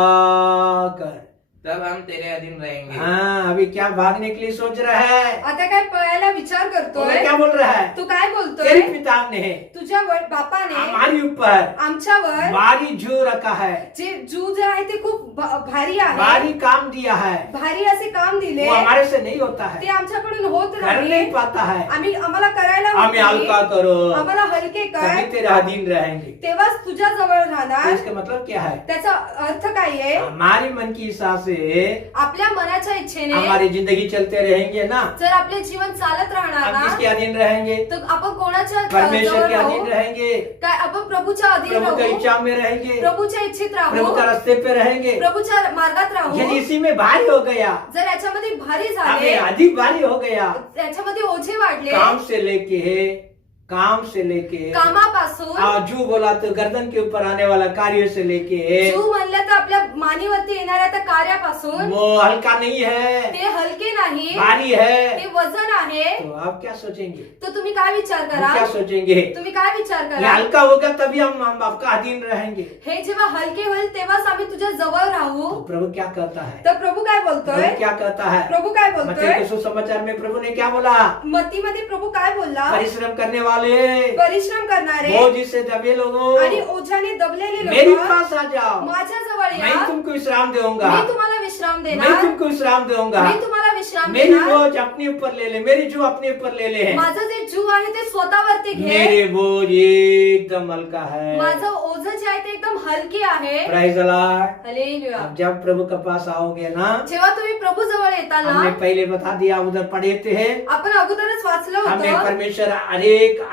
कर. तब हम तेरे अधीन रहेंगे. हाँ अभी क्या भागने के लिए सोच रहा है? आता काय पळायला विचार वो करतोय. क्या बोल रहा है? तू काय तेरे बोलतोय? पिता ने तुझ्या बापाने हमारे ऊपर आमच्यावर भारी जू रखा है, जे जू जे आहे ते खूप भारी आहे. भारी काम दिया है. भारी असे काम दिले. वो हमारे से नहीं होता ते है, आमच्याकडून होत कर नाही. नहीं पाता है. आम्हाला करायला होत हमें नाही. हल्का करो, आम्हाला हलके तभी कर, तेरे अधीन रहेंगे. तेव्हाच तुझ्या जवळ तो राहणार. इसका मतलब क्या है? त्याचा अर्थ काय आहे? हमारी मन की इच्छा से आपल्या मनाच्या इच्छेने हमारी जिंदगी चलते रहेंगे ना, जर आपले जीवन चालत राहणार हम ना, किसके अधीन रहेंगे? तर आपण कोणाच्या परमेश्वर जवळ के राहू? अधीन रहेंगे, काय आपण प्रभूच्या अधीन प्रभु की राहू? इच्छा में रहेंगे, प्रभूच्या इच्छित राहू? प्रभु का रास्ते पे रहेंगे. प्रभूच्या मार्गात राहू? यदि इसी में भारी हो गया, जर याच्यामध्ये भारी झाले, हमें अधिक भारी हो गया, त्याच्यामध्ये ओझे वाढले, काम से लेके कामापासून, जू बोला तो गर्दन के ऊपर आने वाला कार्य से लेके जू म्हणलं तर आपल्या मानीवरती येणाऱ्या त्या कार्यापासून, वो हल्का नहीं है, ते हलके नाही, भारी है. ते वजन आहे. तो आप क्या सोचेंगे? तर तुम्ही काय विचार हम करा? क्या सोचेंगे? तुम्ही काय विचार ये करा? हल्का होगा तभी हम आपका अधीन रहेंगे. हे जेव्हा हलके होईल तेव्हाच आम्ही तुझ्या जवळ राहू. तो प्रभु क्या कहता है? तर प्रभू काय बोलतोय? प्रभु क्या कहता है? प्रभू काय मत्ती बोलतोय? के सुसमाचार में प्रभु ने क्या बोला? मत्तीमध्ये प्रभू काय बोलला? परिश्रम करने वाले, परिश्रम करणारे बोझ से दबे लोगों, आणि ओझ्याने दबलेले मेरी लोक पास आ जाओ, माझ्या जवळ या. मैं तुमको विश्राम दूंगा, मी तुम्हाला विश्राम मैं देणार. तुमको विश्राम दूंगा. मी तुम्हाला विश्राम मेरी देणार. बोझ अपने ऊपर ले ले, मेरी जू अपने ऊपर ले ले. माझं जे जीव आहे ते स्वतःवरती घे. मेरे बोझ एकदम हल्का है. माझं ओझं जे आहे ते एकदम हलके आहे. Praise the lord. हालेलुया. अब जब प्रभु के पास आओगे ना, जेव्हा तुम्ही प्रभू जवळ येता हमने ना, पहले बता दिया, उधर पढ़े थे, आपण अगोदरच वाचलं हमें होतं. परमेश्वर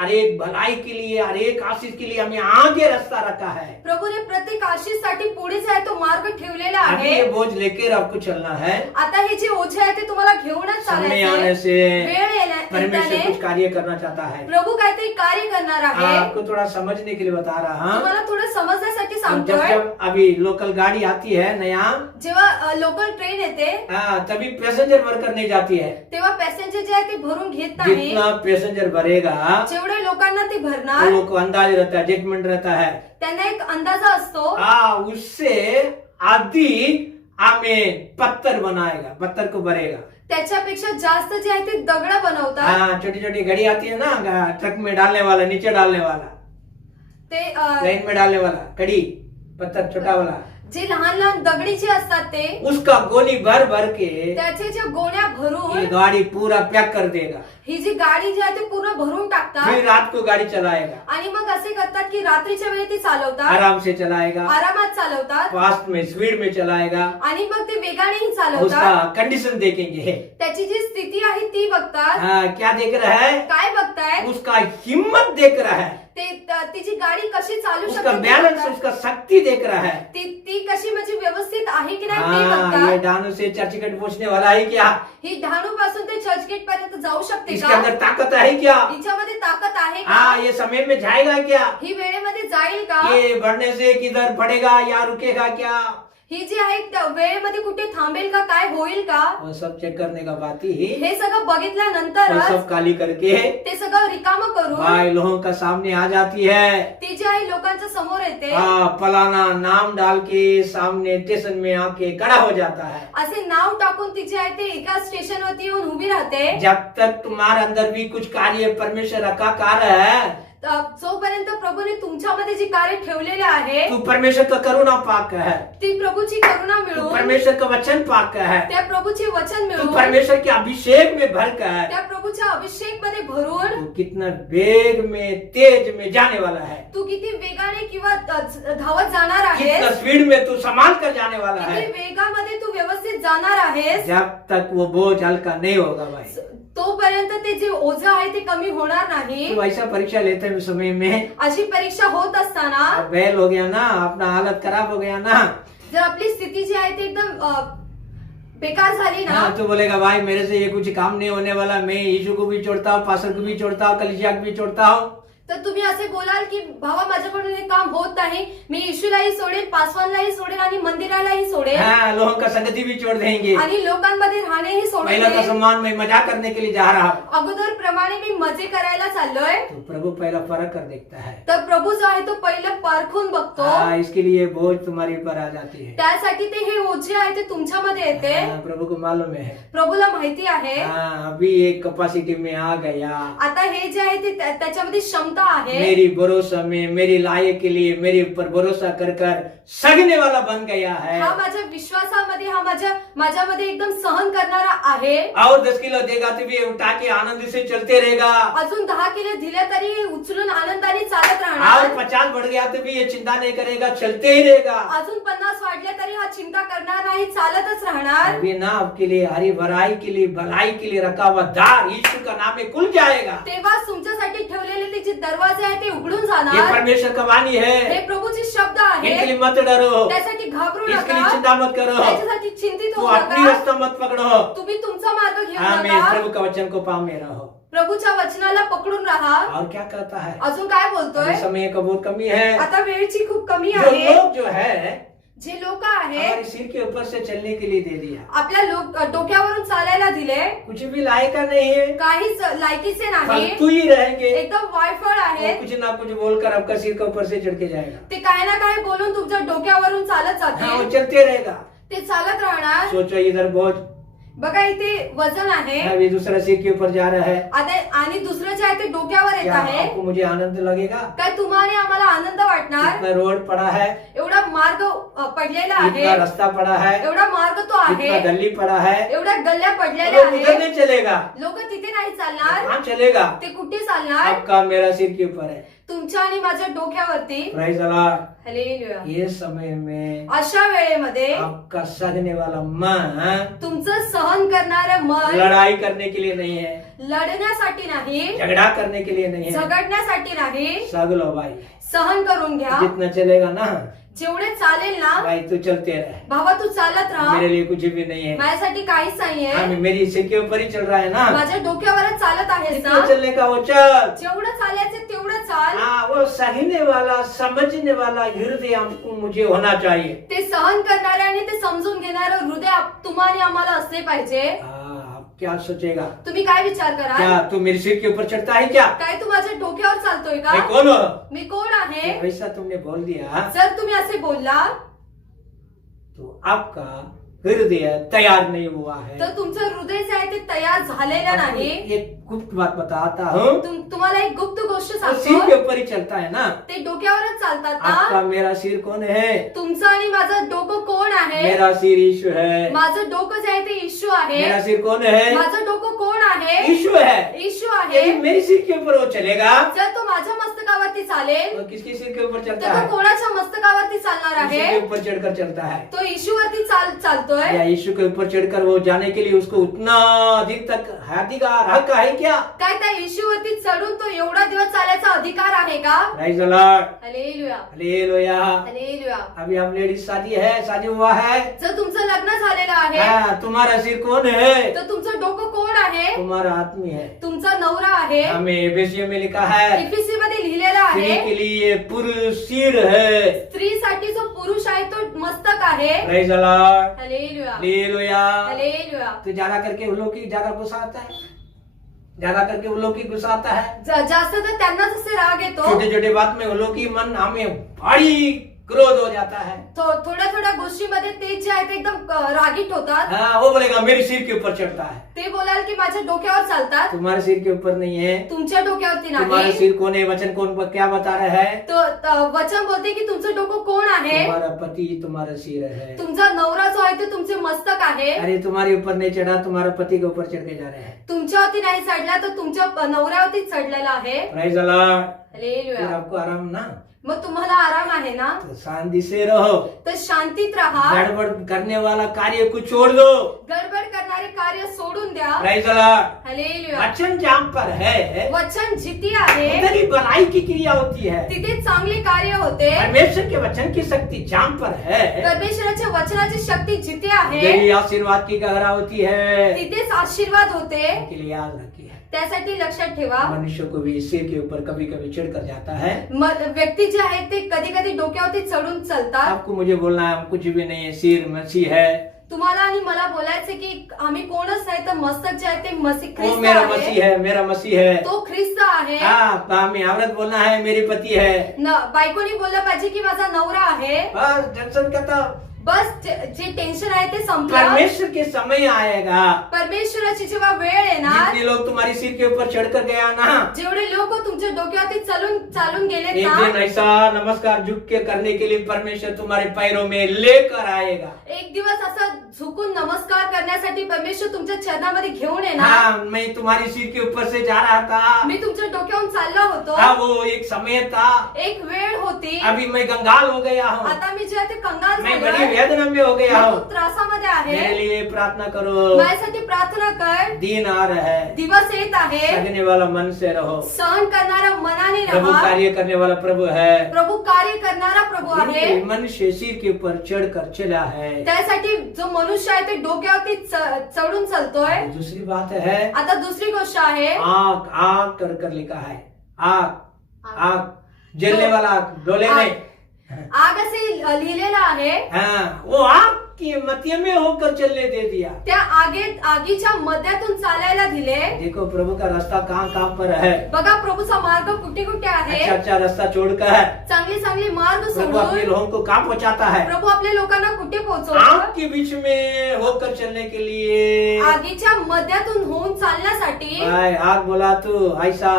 हरेक भलाई के लिए, हरेक आशीष के लिए हमें आगे रास्ता रखा है. प्रभूने प्रत्येक आशीषसाठी पुढे जे आहे तो मार्ग ठेवलेला अभी ये आहे. बोझ लेकर आपको चलना है. आता हे जे ओझे आहे ते तुम्हाला घेऊनच सामने आने चालायचे. से वेळ परमेश्वर येण्याने कुछ कार्य करना चाहता है. प्रभू काहीतरी कार्य करणार आहे. आपको थोड़ा समझने के लिए बता रहा हूँ. तुम्हाला थोडं समजण्यासाठी जब सांगतोय. जब अभी लोकल गाड़ी आती है नया, जेव्हा लोकल ट्रेन येते तभी पैसेंजर भरकर नहीं जाती है. तेव्हा पॅसेंजर जे आहे ते भरून घेत नाही. जितना पैसेंजर भरेगा जेवढे लोकांना ते वो भरणार लोग को अंदाज रहता है, जजमेंट रहता है. त्यांना एक अंदाजा असतो. उससे आदि हमें पत्थर बनाएगा, पत्थर को भरेगा. त्याच्यापेक्षा जास्त जे आहे ते दगड बनवतात. छोटी छोटी घड़ी आती है ना, ट्रक में डालने वाला, नीचे डालने वाला, ते लाइन में डालने वाला, कड़ी पत्थर छोटा वाला, जे लहान लहान दगडी जे असतात ते उसका गोली भर भर के त्याचे जे गोण्या ये भरून गाड़ी पूरा पैक कर देगा. ही जी गाडी जी आहे ती पूर्ण भरून टाकतात. फिर रात को गाड़ी चलाएगा, आणि मग असे करतात की रात्रीच्या वेळी ती चालवतात, आराम से चलाएगा, आरामात चालवतात फास्ट में स्पीड में चलाएगा. आणि मग ते वेगानेही उसका चालवतात. कंडीशन देखेंगे. त्याची जी स्थिती आहे ती बघतात. क्या देख रहा है? काय बघतायत? उस उसका हिम्मत देख रहा है, तिची गाडी कशी चालू उसका शकते ते बैलेंस, बघतात. उसका शक्ति देख रहा है। ती कशी म्हणजे व्यवस्थित आहे की नाही ते हाँ, ये बघतात. डानू से चर्चगेट पहुंचने वाला है क्या? ही डहाणू पासून ते चर्चगेट पर्यंत जाऊ शकते इसके का? अंदर ताकत है क्या? हिच्यामध्ये ताकद आहे हाँ, का? ये समय में जाएगा क्या? ही वेळेमध्ये जाईल का? ये बढ़ने से किधर बढ़ेगा या रुकेगा क्या? ही जी आहे त्या वेळेमध्ये कुठे थांबेल का, काय होईल का? वो सब चेक करने का बात ही हे सगळं वो बघितल्यानंतरच सब काली करके ते सगळं रिकामं करून भाई लोगों का सामने आ जाती है। ती जी आहे लोकांच्या समोर येते. हाँ, फलाना नाम डाल के सामने स्टेशन में आके खड़ा हो जाता है। असे नाव टाकून ती जी आहे ते एका स्टेशनवरती येऊन उभी राहते. जब तक तुम्हारे अंदर भी कुछ कार्य परमेश्वर का कार्य है, जोपर्यंत प्रभूने तुमच्यामध्ये जी कार्य ठेवलेले आहे तू परमेश्वर का करुणा पाक है, ती प्रभूची करुणा तू मिळून, परमेश्वर का वचन पाक है, त्या प्रभूचे वचन तू मिळून, परमेश्वर के अभिषेक में भर कर है, त्या प्रभूच्या अभिषेक मध्ये भरून तू कितना वेग में तेज में जाने वाला है, तू किती वेगाने किंवा धावत जाणार कितना आहेस, स्पीड में तू संभाल कर जाने वाला है। किती वेगामध्ये तू व्यवस्थित जाणार आहेस. जब तक वो बोझ हल्का नहीं होगा भाई, तोपर्यंत ते जे ओझं आहे ते कमी होणार नाही. तो ऐसा परीक्षा लेते हैं समय में अशी परीक्षा होत असताना बैल हो गया ना, अपना हालत खराब हो गया ना, जर आपली स्थिती जी आहे ती एकदम बेकार झाली ना, हाँ, तो बोलेगा भाई मेरे से ये कुछ काम नहीं होने वाला, मैं यीशु को भी छोड़ता हूँ, पास्टर को भी छोड़ता हूँ, कलीसिया को भी छोड़ता हूँ। तर तुम्ही असे बोलाल की भावा माझ्याकडून हे काम होत नाही, मी येशूलाही सोडेल, पासवानलाही सोडेल आणि मंदिरालाही सोडेल हाँ, लोगों का संगति भी छोड़ देंगे। आणि लोकांमध्ये राहणेही सोडून महिला का देईल. सम्मान मैं मजाक करने के लिए जा रहा हूँ। अगोदर प्रमाणे मी मजे करायला चाललोय. तो प्रभु पहला फर्क कर देखता है। तर प्रभू जो आहे तो पहिलं पारखून बघतो. हाँ, इसके लिए बोझ तुम्हारे ऊपर आ जाती है। त्यासाठी ते हे ओझे आहे ते तुमच्यामध्ये येते. हाँ, प्रभु को मालूम है। प्रभूला माहिती आहे. हाँ, अभी एक कैपेसिटी में आ गया। आता हे जे आहे ते त्याच्यामध्ये क्षमता आहे. मेरी भरोसा में, मेरी लायक के लिए मेरे ऊपर भरोसा कर कर सगने वाला बन गया है। हा माझ्या विश्वासामध्ये, हा माझ्यामध्ये एकदम सहन करणारा आहे. और 10 किलो देगा तो भी उठा के आनंद से चलते रहेगा। अजून 10 किलो दिले तरी उचलून आनंदाने चालत और राहणार. 50 बढ़ गया तो भी ये चिंता नहीं करेगा, चलते ही रहेगा। अजून 50 वाढले तरी हा चिंता करणार नाही, चालतच राहणार. अभी ना आपके लिए हरी भराई के लिए भलाई के लिए रखा हुआ द्वार यीशु का नाम में खुल जाएगा। तेव्हा तुमच्यासाठी ठेवलेले ते जे दरवाजे आहेत ते उघडून ये जाणार. परमेश्वर का वाणी है। हे प्रभूचे शब्द इनके आहे. लिए मत डरो, त्यासाठी घाबरू इसके लिए नका, चिंता मत करो, त्याच्यासाठी चिंतित तू होऊ अपनी नका. रास्ता मत पकड़ो। तुम्ही तुमचा मार्ग घेऊ आमीन। नका. प्रभु का वचन को पाओ में रहो। प्रभूच्या वचनाला पकडून राहा. और क्या कहता है? अजून काय बोलतोय? समय का बहुत कमी है। आता वेळची खूप कमी जो आहे. लोग जो है जे लोक आहेत हमारे सिर के ऊपर से चलने के लिए दे दिया, आपल्या डोक्यावरून चालायला दिले, कुछ भी लायक का नहीं है, काहीच लायकीचे नाही, फालतू ही रहेंगे। एकदम वायफळ वो आहेत. कुछ ना कुछ बोलकर आपका सिर के ऊपर से चढ़ के जाएगा। ते काय ना काय बोलून तुमच्या डोक्यावरून चालत हाँ, वो जातील. चलते रहेगा। ते चालत राहणार. सोचो इधर बोझ, बघा इथे वजन आहे. अभी दूसरा सिर के ऊपर जा रहा है। आता आणि दुसरं जे आहे ते डोक्यावर येत क्या आहे. आपको मुझे आनंद लगेगा? काय तुम्हाला आम्हाला आनंद वाटणार? इतना रोड पड़ा है, एवढा मार्ग पडलेला आहे, इतना रास्ता पड़ा है, एवढा मार्ग तो इतना आहे, गली पड़ा है, एवढ्या गल्ल्या पडलेल्या लोग उधर आहेत. नहीं चलेगा। लोक तिथे नाही चालणार. कहाँ चलेगा? ते कुठे चालणार? आपका मेरा सिर के ऊपर है। तुमच्या आणि माझ्या डोक्यावरती. Praise the lord. हालेलुया. ये समय में अशा वेळेमध्ये आपका सगने वाला मन तुमचं सहन करणारं मन लड़ाई करने के लिए नहीं है, लढण्यासाठी नाही, झगड़ा करने के लिए नहीं है। झगडण्यासाठी नाही, सग लो भाई, सहन करून घ्या. जितना चलेगा ना जेवढे चालेल ना भाई तू चलते रहे, भावा तू चालत राहा. मेरे लिए कुछ भी नहीं है। माझ्यासाठी काहीच नाहीये. हाँ, मेरी सिर के ऊपर ही चल रहा है ना, माझ्या डोक्यावरच चालत आहेस ना. जितना चलने का वो चल। जेवढं चालायचं तेवढं चाल. हाँ, वो सहने वाला समझने वाला हृदय हमको मुझे होना चाहिए। ते सहन करणारे आणि ते समजून घेणारं हृदय तुम्हाला आम्हाला असले पाहिजे. आप क्या सोचेगा? तुम्ही काय विचार करा? क्या तू मेरे सिर के ऊपर चढ़ता है क्या? काय तू माझ्या डोक्यावर चालतोय का? मैं कौन हूँ? मी कोण आहे? वैसा तुमने बोल दिया जर तुम्ही असे बोलला तो आपका हृदय तैयार नहीं हुआ है। तर तुमचं हृदय जे आहे ते तयार झालेलं नाही. एक गुप्त बात बताता हूँ, तुम्हाला एक गुप्त गोष्ट वो सिर सांगतो. के ऊपर ही चलता है ना। ते डोक्यावरच चालतात आपका ना. मेरा सिर कौन है? तुमचं आणि माझं डोकं कोण आहे? मेरा सिर यीशु है। माझं डोकं जे आहे ते येशू आहे. मेरा सिर कौन है? माझं डोकं कोण आहे? यीशु है। येशू आहे. यदि मेरे सिर के ऊपर वो चलेगा जर तो माझ्या मस्तकावरती वरती चालेल तो किसके सिर के ऊपर तर चढ़ता तो है? कोणाच्या मस्तकावरती चालणार यीशु आहे? के ऊपर चढ़कर चलता है। तो येशूवरती चालतोय. या यीशु के ऊपर चढ़कर वो जाने के लिए उसको उतना दिन तक अधिकार हक है क्या? काय त्या येशूवरती चढून तो एवढा दिवस चालायचा अधिकार आहे का? Praise the Lord. Hallelujah, hallelujah. Hallelujah. अभी हम लेडीज शादी है, शादी हुआ है। जर तुमचं लग्न झालेलं आहे हाँ, तुम्हारा सिर कौन है? तर तुमचं डोकं कोण आहे? तुम्हारा आदमी है। तुमचा नवरा आहे. हमें एफेसियों में लिखा है एफएसी मध्ये लिहिलेलं स्त्री आहे के लिए पुरुष सिर है। स्त्रीसाठी जो पुरुष आहे तो मस्तक आहे. Praise the Lord. Hallelujah, hallelujah. Hallelujah. तो ज्यादा करके उन लोग की ज्यादा गुस्सा आता है, ज्यादा करके उन लोग की गुस्सा आता है। जास्त तर त्यांनाच असे राग येतो. छोटे छोटे बात में उन लोग की मन हमें भारी क्रोध हो जाता है। थोड्या थोड्या गोष्टीमध्ये ते जे आहे ते एकदम रागीट होतात. हाँ, वो बोलेगा मेरे सिर के ऊपर चढ़ता है। ते बोलाल की माझ्या डोक्यावर चालतात. तुम्हारे सिर के ऊपर नहीं है। तुमच्या डोक्यावरती तुम्हारा नाही. सिर कौन है? वचन कौन क्या बता रहा है? तो वचन बोलते की तुमचं डोकं कोण आहे? तुम्हारा पति तुम्हारा सिर है। तुमचा नवरा जो आहे तो तुमचे मस्तक आहे. अरे तुम्हारे ऊपर नहीं चढ़ा, तुम्हारा पति के ऊपर चढ़ के जा रहे हैं। तुमच्यावरती नाही चढला तर तुमच्या नवऱ्यावरती चढलेला आहे. Praise the Lord. फिर हालेलुया. आपको आराम ना, मग तुम्हाला आराम आहे ना, तो शांति से रहो। तर शांतीत राहा. गड़बड़ करने वाला कार्य को छोड़ दो। गडबड करणारे कार्य सोडून द्या. Praise the Lord. हालेलुया. वचन जहाँ पर है वचन जिथे आहे उधर ही भलाई की क्रिया होती है। तिथे चांगले कार्य होते. परमेश्वर के वचन की शक्ति जहाँ पर है परमेश्वराच्या वचनाची शक्ती जिथे उधर आहे ही आशीर्वाद की गहरा होती है। तिथेच आशीर्वाद होते. के लिए याद रखिए, त्यासाठी लक्षात ठेवा. मनुष्य को भी सिर के ऊपर कभी कभी चढ़ कर जाता है। व्यक्ती जे आहेत ते कधी कधी डोक्यावरती चढून चालतात. आपको मुझे बोलना है हम कुछ भी नहीं है, सिर मसीह है। तुम्हाला आणि मला बोलायचं की आम्ही कोणच नाही तर मस्तक जे आहे ते मसीह वो ख्रिस्त मेरा आहे. मसीह है, मेरा मसीह है। तो ख्रिस्त आहे. हाँ, हमें औरत बोलना है मेरे पति है। बायकोनी बोललं पाहिजे की माझा नवरा आहे. बस टेंशन करता, बस जे टेन्शन आहे ते संपलं. परमेश्वर के समय आएगा। परमेश्वराची जेव्हा वेळ येणार, जितने लोग तुम्हारी सिर के ऊपर चढ़कर गया ना, जेवढे लोक तुमच्या डोक्यावरती चालून गेलेत एक दिन ना, ऐसा नमस्कार झुक के करने के लिए परमेश्वर तुम्हारे पैरों में लेकर आएगा। एक दिवस असं झुकून नमस्कार करण्यासाठी परमेश्वर तुमच्या चरणामध्ये घेऊन येणार. हाँ, मैं तुम्हारी सिर के ऊपर से जा रहा था। मी तुमच्या डोक्यावरून चाललो होतो. हाँ, वो एक समय था। एक वेळ होती. अभी मैं कंगाल हो गया हूँ, आता मी जे आहे ते कंगाल मैं बड़ी झालोय. वेदना में हो गया मी हूँ। खूप त्रासामध्ये मेरे आहे. लिए प्रार्थना करो। माझ्यासाठी प्रार्थना कर. दिन आ रहा है, दिवस येत आहे. सगने वाला मन से रहो। सहन करणारा मनाने प्रभु राहा. कार्य करने वाला प्रभु है। प्रभु कार्य करणारा प्रभु आहे. जिनके मनुष्य सिर के ऊपर चढ़कर चला है। त्यासाठी जो मनुष्य आहे ते डोक्यावरती चढून चालतोय. दूसरी बात है, आता दुसरी गोष्ट आहे, आग आग कर लिखा है। आग आग जलने वाला आग, डोले नहीं। आग असे लिहिलेलं आहे. हाँ, वो आग के मध्य में होकर चलने दे दिया। त्या आगीच्या मध्यातून चालायला दिले. देखो प्रभु का रास्ता कहाँ कहाँ पर है। बघा प्रभूचा मार्ग कुठे कुठे आहे. अच्छा अच्छा रास्ता छोड़कर चांगले मार्ग प्रभु अपने सोडून लोगों को कहाँ पहुँचाता है? प्रभू आपल्या लोकांना कुठे आग पोहोचवतो. के बीच में होकर चलने के लिए। आगीच्या मध्यातून होऊन चालण्यासाठी. भाई, आग बोला तू ऐसा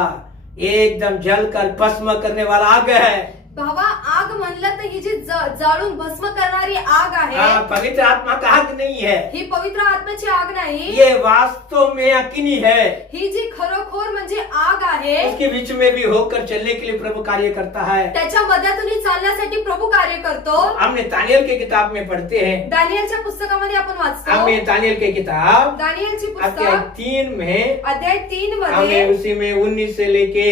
एकदम जलकर भस्म करने वाला आग है। भावा आग म्हणलं तर ही जी जाळून भस्म करणारी आग आहे. हाँ, पवित्र आत्मा का आग नहीं है, ही पवित्र आत्म्याची आग नाही. ये वास्तव में अग्नि है। ही जी खरोखर म्हणजे आग आहे. उसके बीच में भी होकर चलने के लिए प्रभु कार्य करता है। त्याच्या मध्यातूनही चालण्यासाठी प्रभू कार्य करतो. हमने दानियल के किताब में पढ़ते हैं। दानियलच्या पुस्तकामध्ये आपण वाचतो. हमने दानियल के किताब दानियलची अध्याय पुस्तक 3 में अध्याय 3 हमें मध्ये उसी में 19 से लेके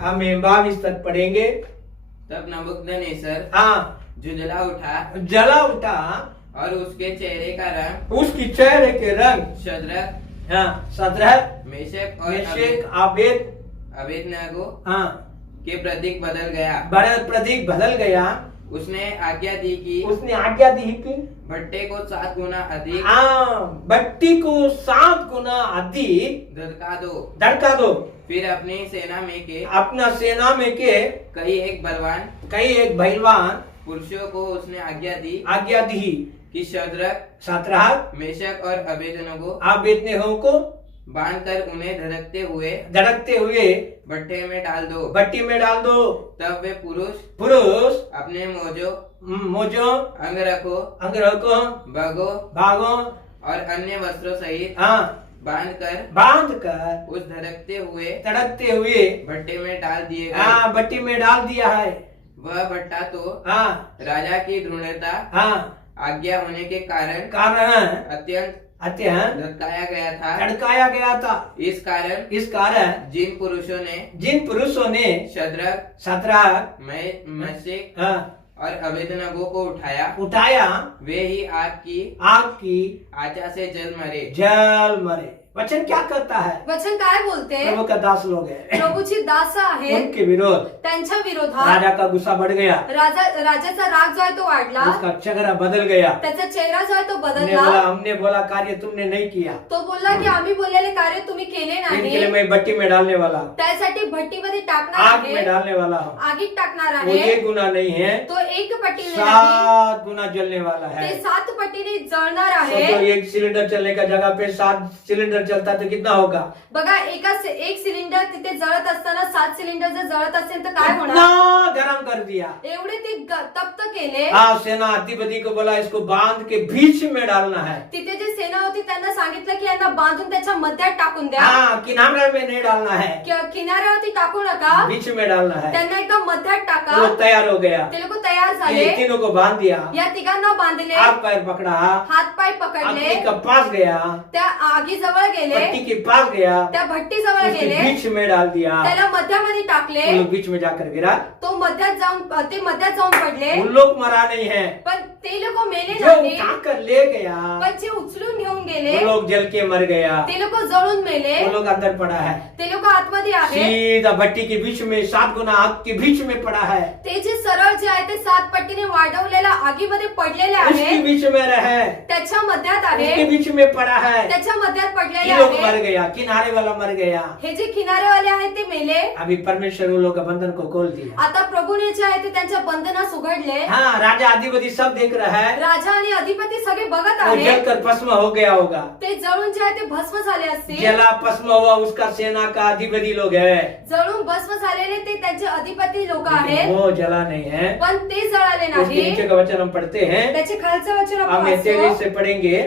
हमें 22 तक पढ़ेंगे। तब नबूकदनेस्सर हाँ, झुंझला उठा जला उठा, और उसके चेहरे का रंग उसकी चेहरे के रंग शद्रक, हाँ, सद्रक, मेशक और मेशक, आबेद, अबेदनगो हाँ, के प्रतीक बदल गया। बड़ा प्रतीक बदल गया। उसने आज्ञा दी कि उसने आज्ञा दी कि भट्टे को 7 गुना अधिक हाँ, भट्टी को 7 गुना अधिक धधका दो। धड़का दो। फिर अपनी सेना में के अपना सेना में के कई एक बलवान कई एक बलवान पुरुषों को उसने आज्ञा दी कि शद्रक, सत्रह मेशक और अबेदनगो अबेदनगो को बांधकर उन्हें धड़कते हुए भट्टे में डाल दो। भट्टी में डाल दो। तब वे पुरुष अपने मोजो, अंगरखों, अंगरखों, बगों भागों और अन्य वस्त्रों सहित हाँ, बांध कर उस तड़कते हुए भट्टे में डाल दिए गए। हाँ भट्टी में डाल दिया है। वह भट्टा तो हाँ राजा की दृढ़ता हाँ आज्ञा होने के कारण कारण अत्यंत अत्यंत धड़काया गया था। तड़काया गया था। इस कारण जिन पुरुषों ने शद्रक शद्रक मेशक हाँ, और अबेदनगो को उठाया वे ही आग की आचा से जल मरे। वचन क्या करता है? वचन काय बोलते प्रभु का दास लोग है, प्रभूची दास आहेत उनके विरोध त्यांच्या विरोधात राजा का गुस्सा बढ़ गया, राजाचा राग जो आहे तो वाढला, उसका चेहरा बदल गया। त्याचा चेहरा जो आहे तो हमने बदलला। बोला कार्य तुमने नहीं किया, तो बोलला की आम्ही बोललेले कार्य तुम्ही केले इनके लिए नाही, मैं भट्टी में डालने वाला हूँ, त्यासाठी भट्टीमध्ये टाकणार आग में आहे, डालने वाला हूँ। आगीत टाकणार वो आहे। एक गुना नहीं है, तो एक पट्टीने नाही, 7 गुना जलने वाला ते है। 7 पट्टीने जळणार तो आहे। एक सिलेंडर चलने का जगह पे 7 सिलेंडर चलता तो कितना होगा? बघा एक सिलेंडर तिथे जळत असताना 7 सिलेंडर जर जळत असेल तर काय होणार? इतना गरम कर दिया। एवढे ते तप्त केले। हाँ सेना अधिपति को बोला इसको बांध के बीच में डालना है। तिथे जे सेना होती त्यांना सांगितलं की यांना बांधून त्याच्या मध्यात टाकून द्या, हाँ किनारे में नहीं डालना है, किनाऱ्यावरती टाकू नका, बीच में डालना है। त्यांना एकदम मध्यात टाका। वो तैयार हो गया, ते लोक तयार ये झाले, तीनों को बांध दिया, या तिघांना बांधले, हाथ पैर पकड़ा, हात पाय पकडले, अग्नि के पास गया, त्या आगी जवळ गेले, भट्टी के पास गया, त्या भट्टी जवळ उसके गेले, बीच में डाल दिया। त्याला मध्यामध्ये टाकले, वो लोग बीच में जाकर गिरा। तो मध्यात जाऊन पडले। उन लोग मरा नहीं है, पण ते लोक मेले जो नाही, उठाकर ले गया पण जे उचलून घेऊन गेले वो लोग जल के मर गया, ते लोक जळून मेले, वो लोग अंदर पड़ा है। ते लोक आतमध्ये आहे। सीधा भट्टी के बीच में 7 गुना आग के बीच में पड़ा है, ते जे सरळ जे आहे ते 7 पट्टीने वाढवलेल्या आगीमध्ये पडलेले उसके आहे, बीच में रहे, त्याच्या मध्यात उसके आहे, बीच में पड़ा है। त्याच्या मध्यात पडलेले ये लोग मर आहे। गया, किनारे वाला मर गया। हे जे किनारेवाले आहेत ते मेले। अभी परमेश्वर वो लोग का बंधन को खोल दिया। आता प्रभूने जे आहे ते त्यांच्या बंधनास उघडले। हाँ राजा अधिपति सब देख रहा है, राजा आणि अधिपती सगळे बघत वो आहेत, जलकर भस्म हो गया होगा। ते जळून जे आहे ते भस्म झाले असतील। जला भस्म हुआ उसका सेना का अधिपति लोग है, जळून भस्म झालेले ते त्यांचे अधिपती लोक लेकिन आहेत, वो जला नहीं है। पण ते जळाले उसके नाही। नीचे का वचन हम पढ़ते हैं, त्याचे खालचं वचन आपण हम 23 वाचतो। से पढ़ेंगे।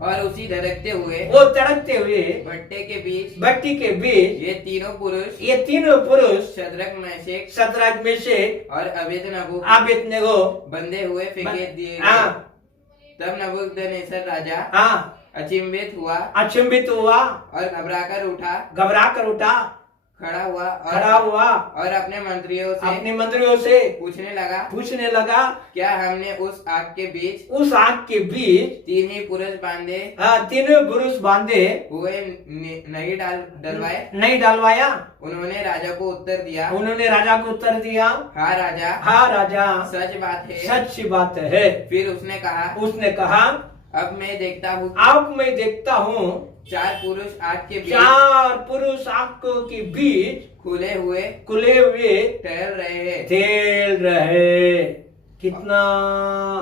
और उसी धड़कते हुए वो तड़कते हुए भट्टे के बीच भट्टी के बीच ये तीनों पुरुष शद्रक मेशक शद्रक मेशक और अबेदनगो अबेदनगो बंधे हुए फेंके दिए गए। हाँ तब नबूकदनेस्सर राजा हाँ अचंभित हुआ अचंभित हुआ, और घबरा कर उठा, खड़ा हुआ और अपने मंत्रियों से पूछने लगा क्या हमने उस आग के बीच 3 ही पुरुष बांधे हुए नहीं डलवाया। उन्होंने राजा को उत्तर दिया हाँ राजा सच बात है। फिर उसने कहा अब मैं देखता हूँ 4 पुरुष आग के बीच खुले हुए टहल रहे। कितना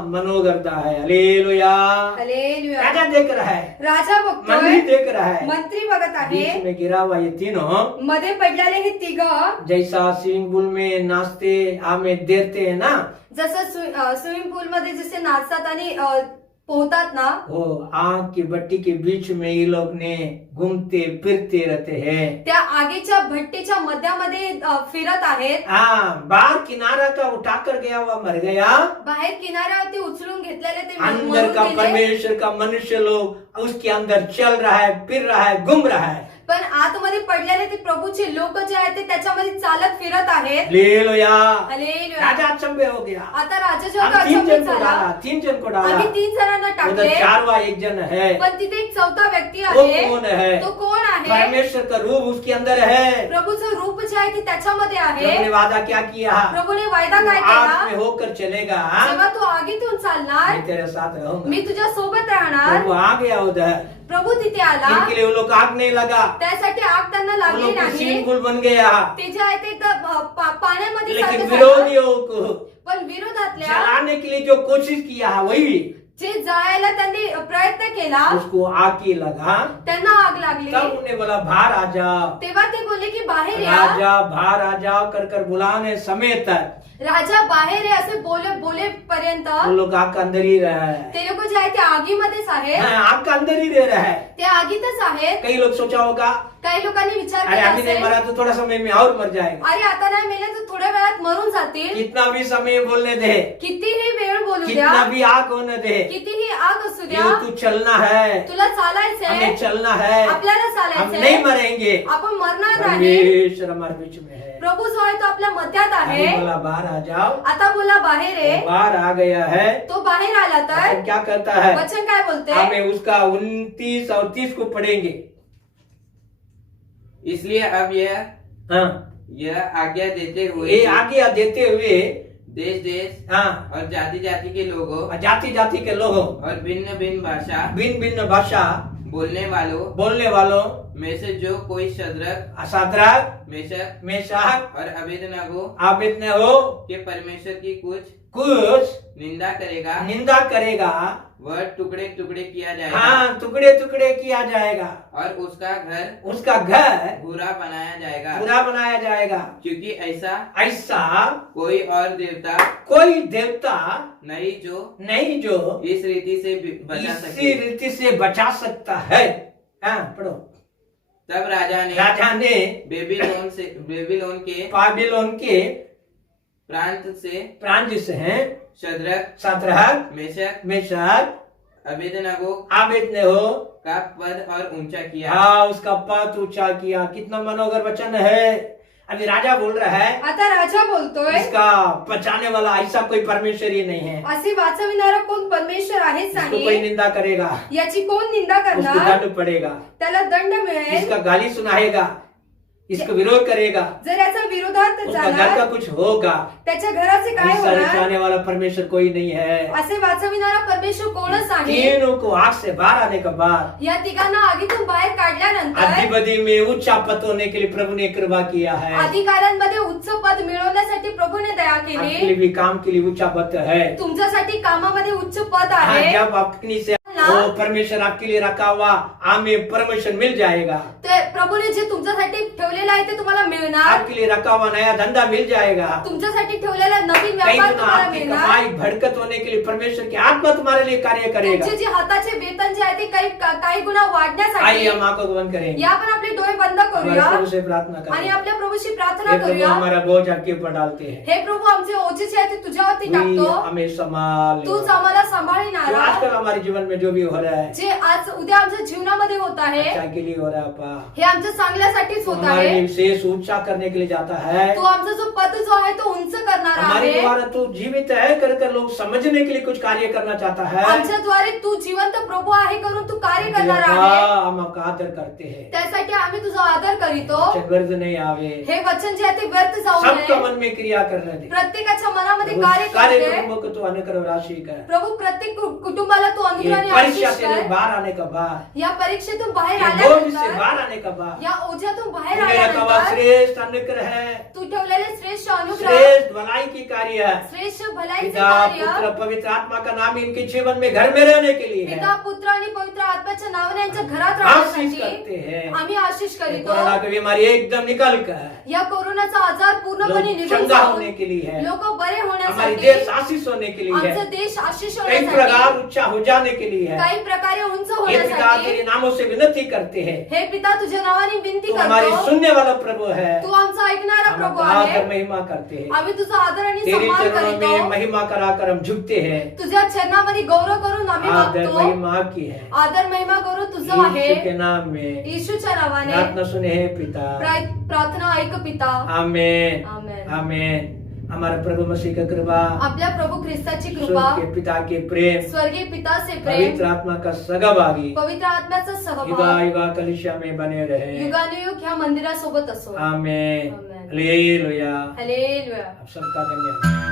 मनोगरता है। हालेलुया। हालेलुया। राजा देख रहा है, राजा मंत्री बघतोय, देख रहा है, मंत्री बघत आहे, बीच में गिरा हुआ ये तीनों मध्ये पडलेले हे तिघ जैसा स्विमिंग पूल में नाचते हमें देते हैं ना, जसं स्विमिंग पूल मध्ये जसे नाचतात आणि पोहतात ना, वो आग की भट्टी के बीच में ये लोग ने घूमते फिरते रहते हैं। त्या आगीच्या भट्टीच्या मध्यामध्ये फिरत आहेत। हाँ बाहर किनारा का उठाकर गया हुआ मर गया, बाहेर किनाऱ्यावरती उचलून घेतलेले ते अंदर मरून का गेले। परमेश्वर का मनुष्य लोग उसके अंदर चल रहा है, फिर रहा है, घूम रहा है। पण आतमध्ये पडलेले ते प्रभूचे लोक जे आहेत ते त्याच्यामध्ये चालत फिरत आहेत। हालेलुया। हालेलुया। राजा अचंभे हो गया। आता राजा जो हम होता 3 अचंबित जन को झाला। डाला, 3 जन को डाला, आम्ही 3 जणांना उधर टाकले, 4वां एक जन है, पण तिथे एक 4था व्यक्ती वो आहे। कौन है? तो कोण आहे? परमेश्वर का रूप उसके अंदर है। प्रभूचं रूप जे आहे ते त्याच्यामध्ये आहे। प्रभु ने वादा क्या किया? प्रभूने वायदा काय आग में केला? होकर चलेगा, जेव्हा तू आगीतून चालणार, मैं तेरे साथ रहूंगा। मी तुझ्या सोबत राहणार। प्रभु आ गया उधर, प्रभु तिथे आला, इनके लिए वो लोग आग नहीं लगा, त्यासाठी आग त्यांना वो लागली लोग नाही। स्विमिंग पूल बन गया। ते जे आहे ते पाण्यामध्ये लेकिन सारखं झालं। विरोधियों को पण विरोधातल्या जलाने के लिए जो कोशिश किया है वही जे जायला त्यांनी प्रयत्न केला उसको आग की लगा, त्यांना आग लागली. तब उन्हें बोला बाहर आ जाओ, तेव्हा ते बोलले की बाहेर या. राजा बाहर आ जाओ कर कर बुलाने समय तक राजा बाहेर आहे असे बोलेपर्यंत वो लोग आग के अंदर ही रहा है, ते लोक जे आहे ते आगीमध्येच आहेत. आग के अंदर ही रह रहा है. ते आगीतच आहेत. कई लोग सोचा होगा काही लोकांनी विचार अरे केला अभी नहीं असेल, मरा तो थोड़ा समय में और मर जाएगा. अरे आता नाही मेले तर थोड्या वेळात मरून जातील. कितना भी समय बोलने दे, कितीही वेळ बोलू द्या, कितना भी आग होने दे, कितीही आग असू ये द्या, तू चलना है, तुला चालायचंय, हमें चलना है, आपल्याला हम चालायचंय. नहीं मरेंगे. आपण मरणार नाही. परमेश्वर हमारे बीच में है. प्रभू जो आहे तो आपल्या मध्यात आहे. अभी बोला बाहर आ जाओ, आता बोला बाहेर आहे. बाहर आ गया है. तो बाहेर आला तर वचन क्या कहता है? वचन काय बोलते? हमें उसका 29 और 30 को पढ़ेंगे. इसलिए अब हाँ, यह आज्ञा देते हुए ये आज्ञा देते हुए देश देश हाँ, और जाति जाति के लोगों जाति जाति के लोगों, और भिन्न भिन्न भाषा भिन्न भिन्न भाषा बोलने बोलने वालों में से जो कोई शद्रक असाद्रक मेशक मेशक और अबेदनगो अबेदनगो के परमेश्वर की कुछ निंदा करेगा, निंदा करेगा, वह टुकड़े टुकड़े किया जाएगा हाँ, टुकड़े टुकड़े किया जाएगा, और उसका घर बुरा बनाया जाएगा, पूरा बनाया जाएगा. क्योंकि ऐसा ऐसा कोई और देवता कोई देवता नहीं जो इस रीति से बचा इसी सके. रीति से बचा सकता है. हाँ, पढ़ो. तब राजा ने बेबीलोन के बाबिलोन के प्रांत से हैं शद्रक सात्रहक मेशक मेशक अबेदनगो अबेदनगो का पद और ऊंचा किया. हाँ, उसका पद ऊंचा किया. कितना मनोहर वचन है. अभी राजा बोल रहा है, आता राजा बोलतोय इसका बचाने वाला ऐसा कोई परमेश्वर ही नहीं है. असे वाचविणारा कोण परमेश्वर आहेच इसको कोई नाही. निंदा करेगा, याची कोण निंदा उसको करणार? दंड पड़ेगा. त्याला दंड मिळेल. इसका गाली सुनाएगा, इसको विरोध करेगा, जर याचा विरोधात उसका घर झाला का कुछ होगा. त्याच्या घराचे काय ऐसा होणार? बचाने वाला परमेश्वर कोई नहीं है. असे वाचविणारा परमेश्वर कोणच आहे? तीनों को आग से बाहर आने के बाद या तिघांना आगीतून बाहेर काढल्यानंतर अधिपति में उच्च पद होने के लिए प्रभु ने कृपा किया है. अधिकाऱ्यांमध्ये उच्च पद मिळवण्यासाठी प्रभूने दया आपके केली. लिए भी काम के लिए ऊंचा पद है. तुमच्यासाठी कामामध्ये उच्च पद हाँ, आहे. जब अपनी से वो परमेश्वर आपके लिए रखा हुआ हमें परमेश्वर मिल जाएगा. ते प्रभूने जे तुमच्यासाठी ठेवलेलं आहे ते तुम्हाला मिळणार. आपके लिए रखा हुआ नया धंधा मिल जाएगा. तुमच्यासाठी ठेवलेला नवीन कई व्यापार गुना तुम्हाला आपकी मिळणार. कमाई भड़कत होने के लिए परमेश्वर की आत्मा तुम्हारे लिए कार्य करेगा. तुमचे जे हाताचे वेतन जे आहे ते काही गुणा आइए वाढण्यासाठी हम आंखों को बंद करेंगे. या आपण आपले डोळे बंद हमारे करूया प्रभु से प्रार्थना आणि करें. आपल्या प्रभूशी प्रार्थना हे प्रभु करूया. हमारा बोझ आपके ऊपर डालते हैं. हे प्रभू आमचे ओझे जे आहे ते तुझ्यावरती तू टाकतो. हमें संभाल. तूच आम्हाला जो सांभाळणार. आजकल हमारे जीवन में जो भी हो रहा है जे आज उद्या आमच्या जीवनामध्ये होत आहे अच्छा के लिए हो रहा है पा. हे आमच्या चांगल्यासाठीच होत हमारे आहे. लिए विशेष ऊंचा करने के लिए जाता है. तू आमचा जो पद जो आहे तो उंच करणार हमारे आहे. द्वारा तू जीवित है कर कर लोग समझने के लिए कुछ कार्य करना चाहता है. आमच्याद्वारे तू जिवंत प्रभु आहे करून तू कार्य करणार आहे. हम आपका आदर करते हैं. त्यासाठी आम्ही तुझा आदर करीतो. व्यर्थ नहीं आवे. हे वचन जे आहे ते व्यर्थ जाऊ सबका नये. मन में क्रिया करने दे. प्रत्येकाच्या मनामध्ये प्रभु, कार्य सारे करू दे. कुटुंबों को तू अनुग्रह राशि कर. प्रभु प्रत्येक कुटुंबाला तू ये अनुग्रह आणि परीक्षा आशीष से लोग कर. बाहर आने का बाद, या परीक्षेतून बाहेर ये बोझ से आल्यानंतर बाहर आने का बाद या ओझ्यातून बाहेर मेरा कवा आल्यानंतर श्रेष्ठ अनुग्रह है. तू ठेवलेले श्रेष्ठ अनुग्रह श्रेष्ठ भलाई की कार्य है. श्रेष्ठ भलाईचे पिता कार्य पुत्र पवित्र आत्मा का नाम इनके जीवन में घर में रहने के लिए है. पिता पुत्र आणि पवित्र आत्म्याच्या नावाने यांच्या घरात आशीष राहण्यासाठी करते हैं. आम्ही आशीष करीतो. कोरोना की बीमारी एकदम निकल कर या कोरोनाचा आजार पूर्णपणे लोग निघून चंगा होने के लिए है. लोक बरे हमारे होण्यासाठी देश आशीष होने के लिए आमचा है. देश आशीष कई होण्यासाठी प्रकार ऊंचा हो जाने के लिए है. काही प्रकारे उंच ये पिता होण्यासाठी तेरे नामों से विनती करते हैं. हे पिता तुझ्या नावाने विनंती तू हमारी करतो. सुनने वाला प्रभु है. तू आमचा ऐकणारा हम प्रभु आदर आहे. महिमा करते हैं. आम्ही तुझा आदर आणि तेरे सन्मान चरणों में करीतो. महिमा कराकर हम झुकते हैं. तुझ्या चरणामध्ये गौरव करून आम्ही आदर मागतो. महिमा की है. आदर महिमा करून तुझं आहे. यीशु के नाम में येशूच्या नावाने प्रार्थना सुने है पिता. प्रार्थना ऐक पिता. आमेन. आमेन. आमेन. हमारा प्रभु मसीह का कृपा, आपल्या प्रभु ख्रिस्ताची कृपा, स्वर्ग के पिता के प्रेम, स्वर्गीय पिताचे प्रेम, पवित्र आत्मा का सहभागी पवित्र आत्म्याचा युगा सहभाग युगा कलिसिया में बने रहे. युगानुयुग ह्या मंदिरासोबत असो. आमेन. आमेन. हालेलुया. हालेलुया. आप सबका धन्यवाद.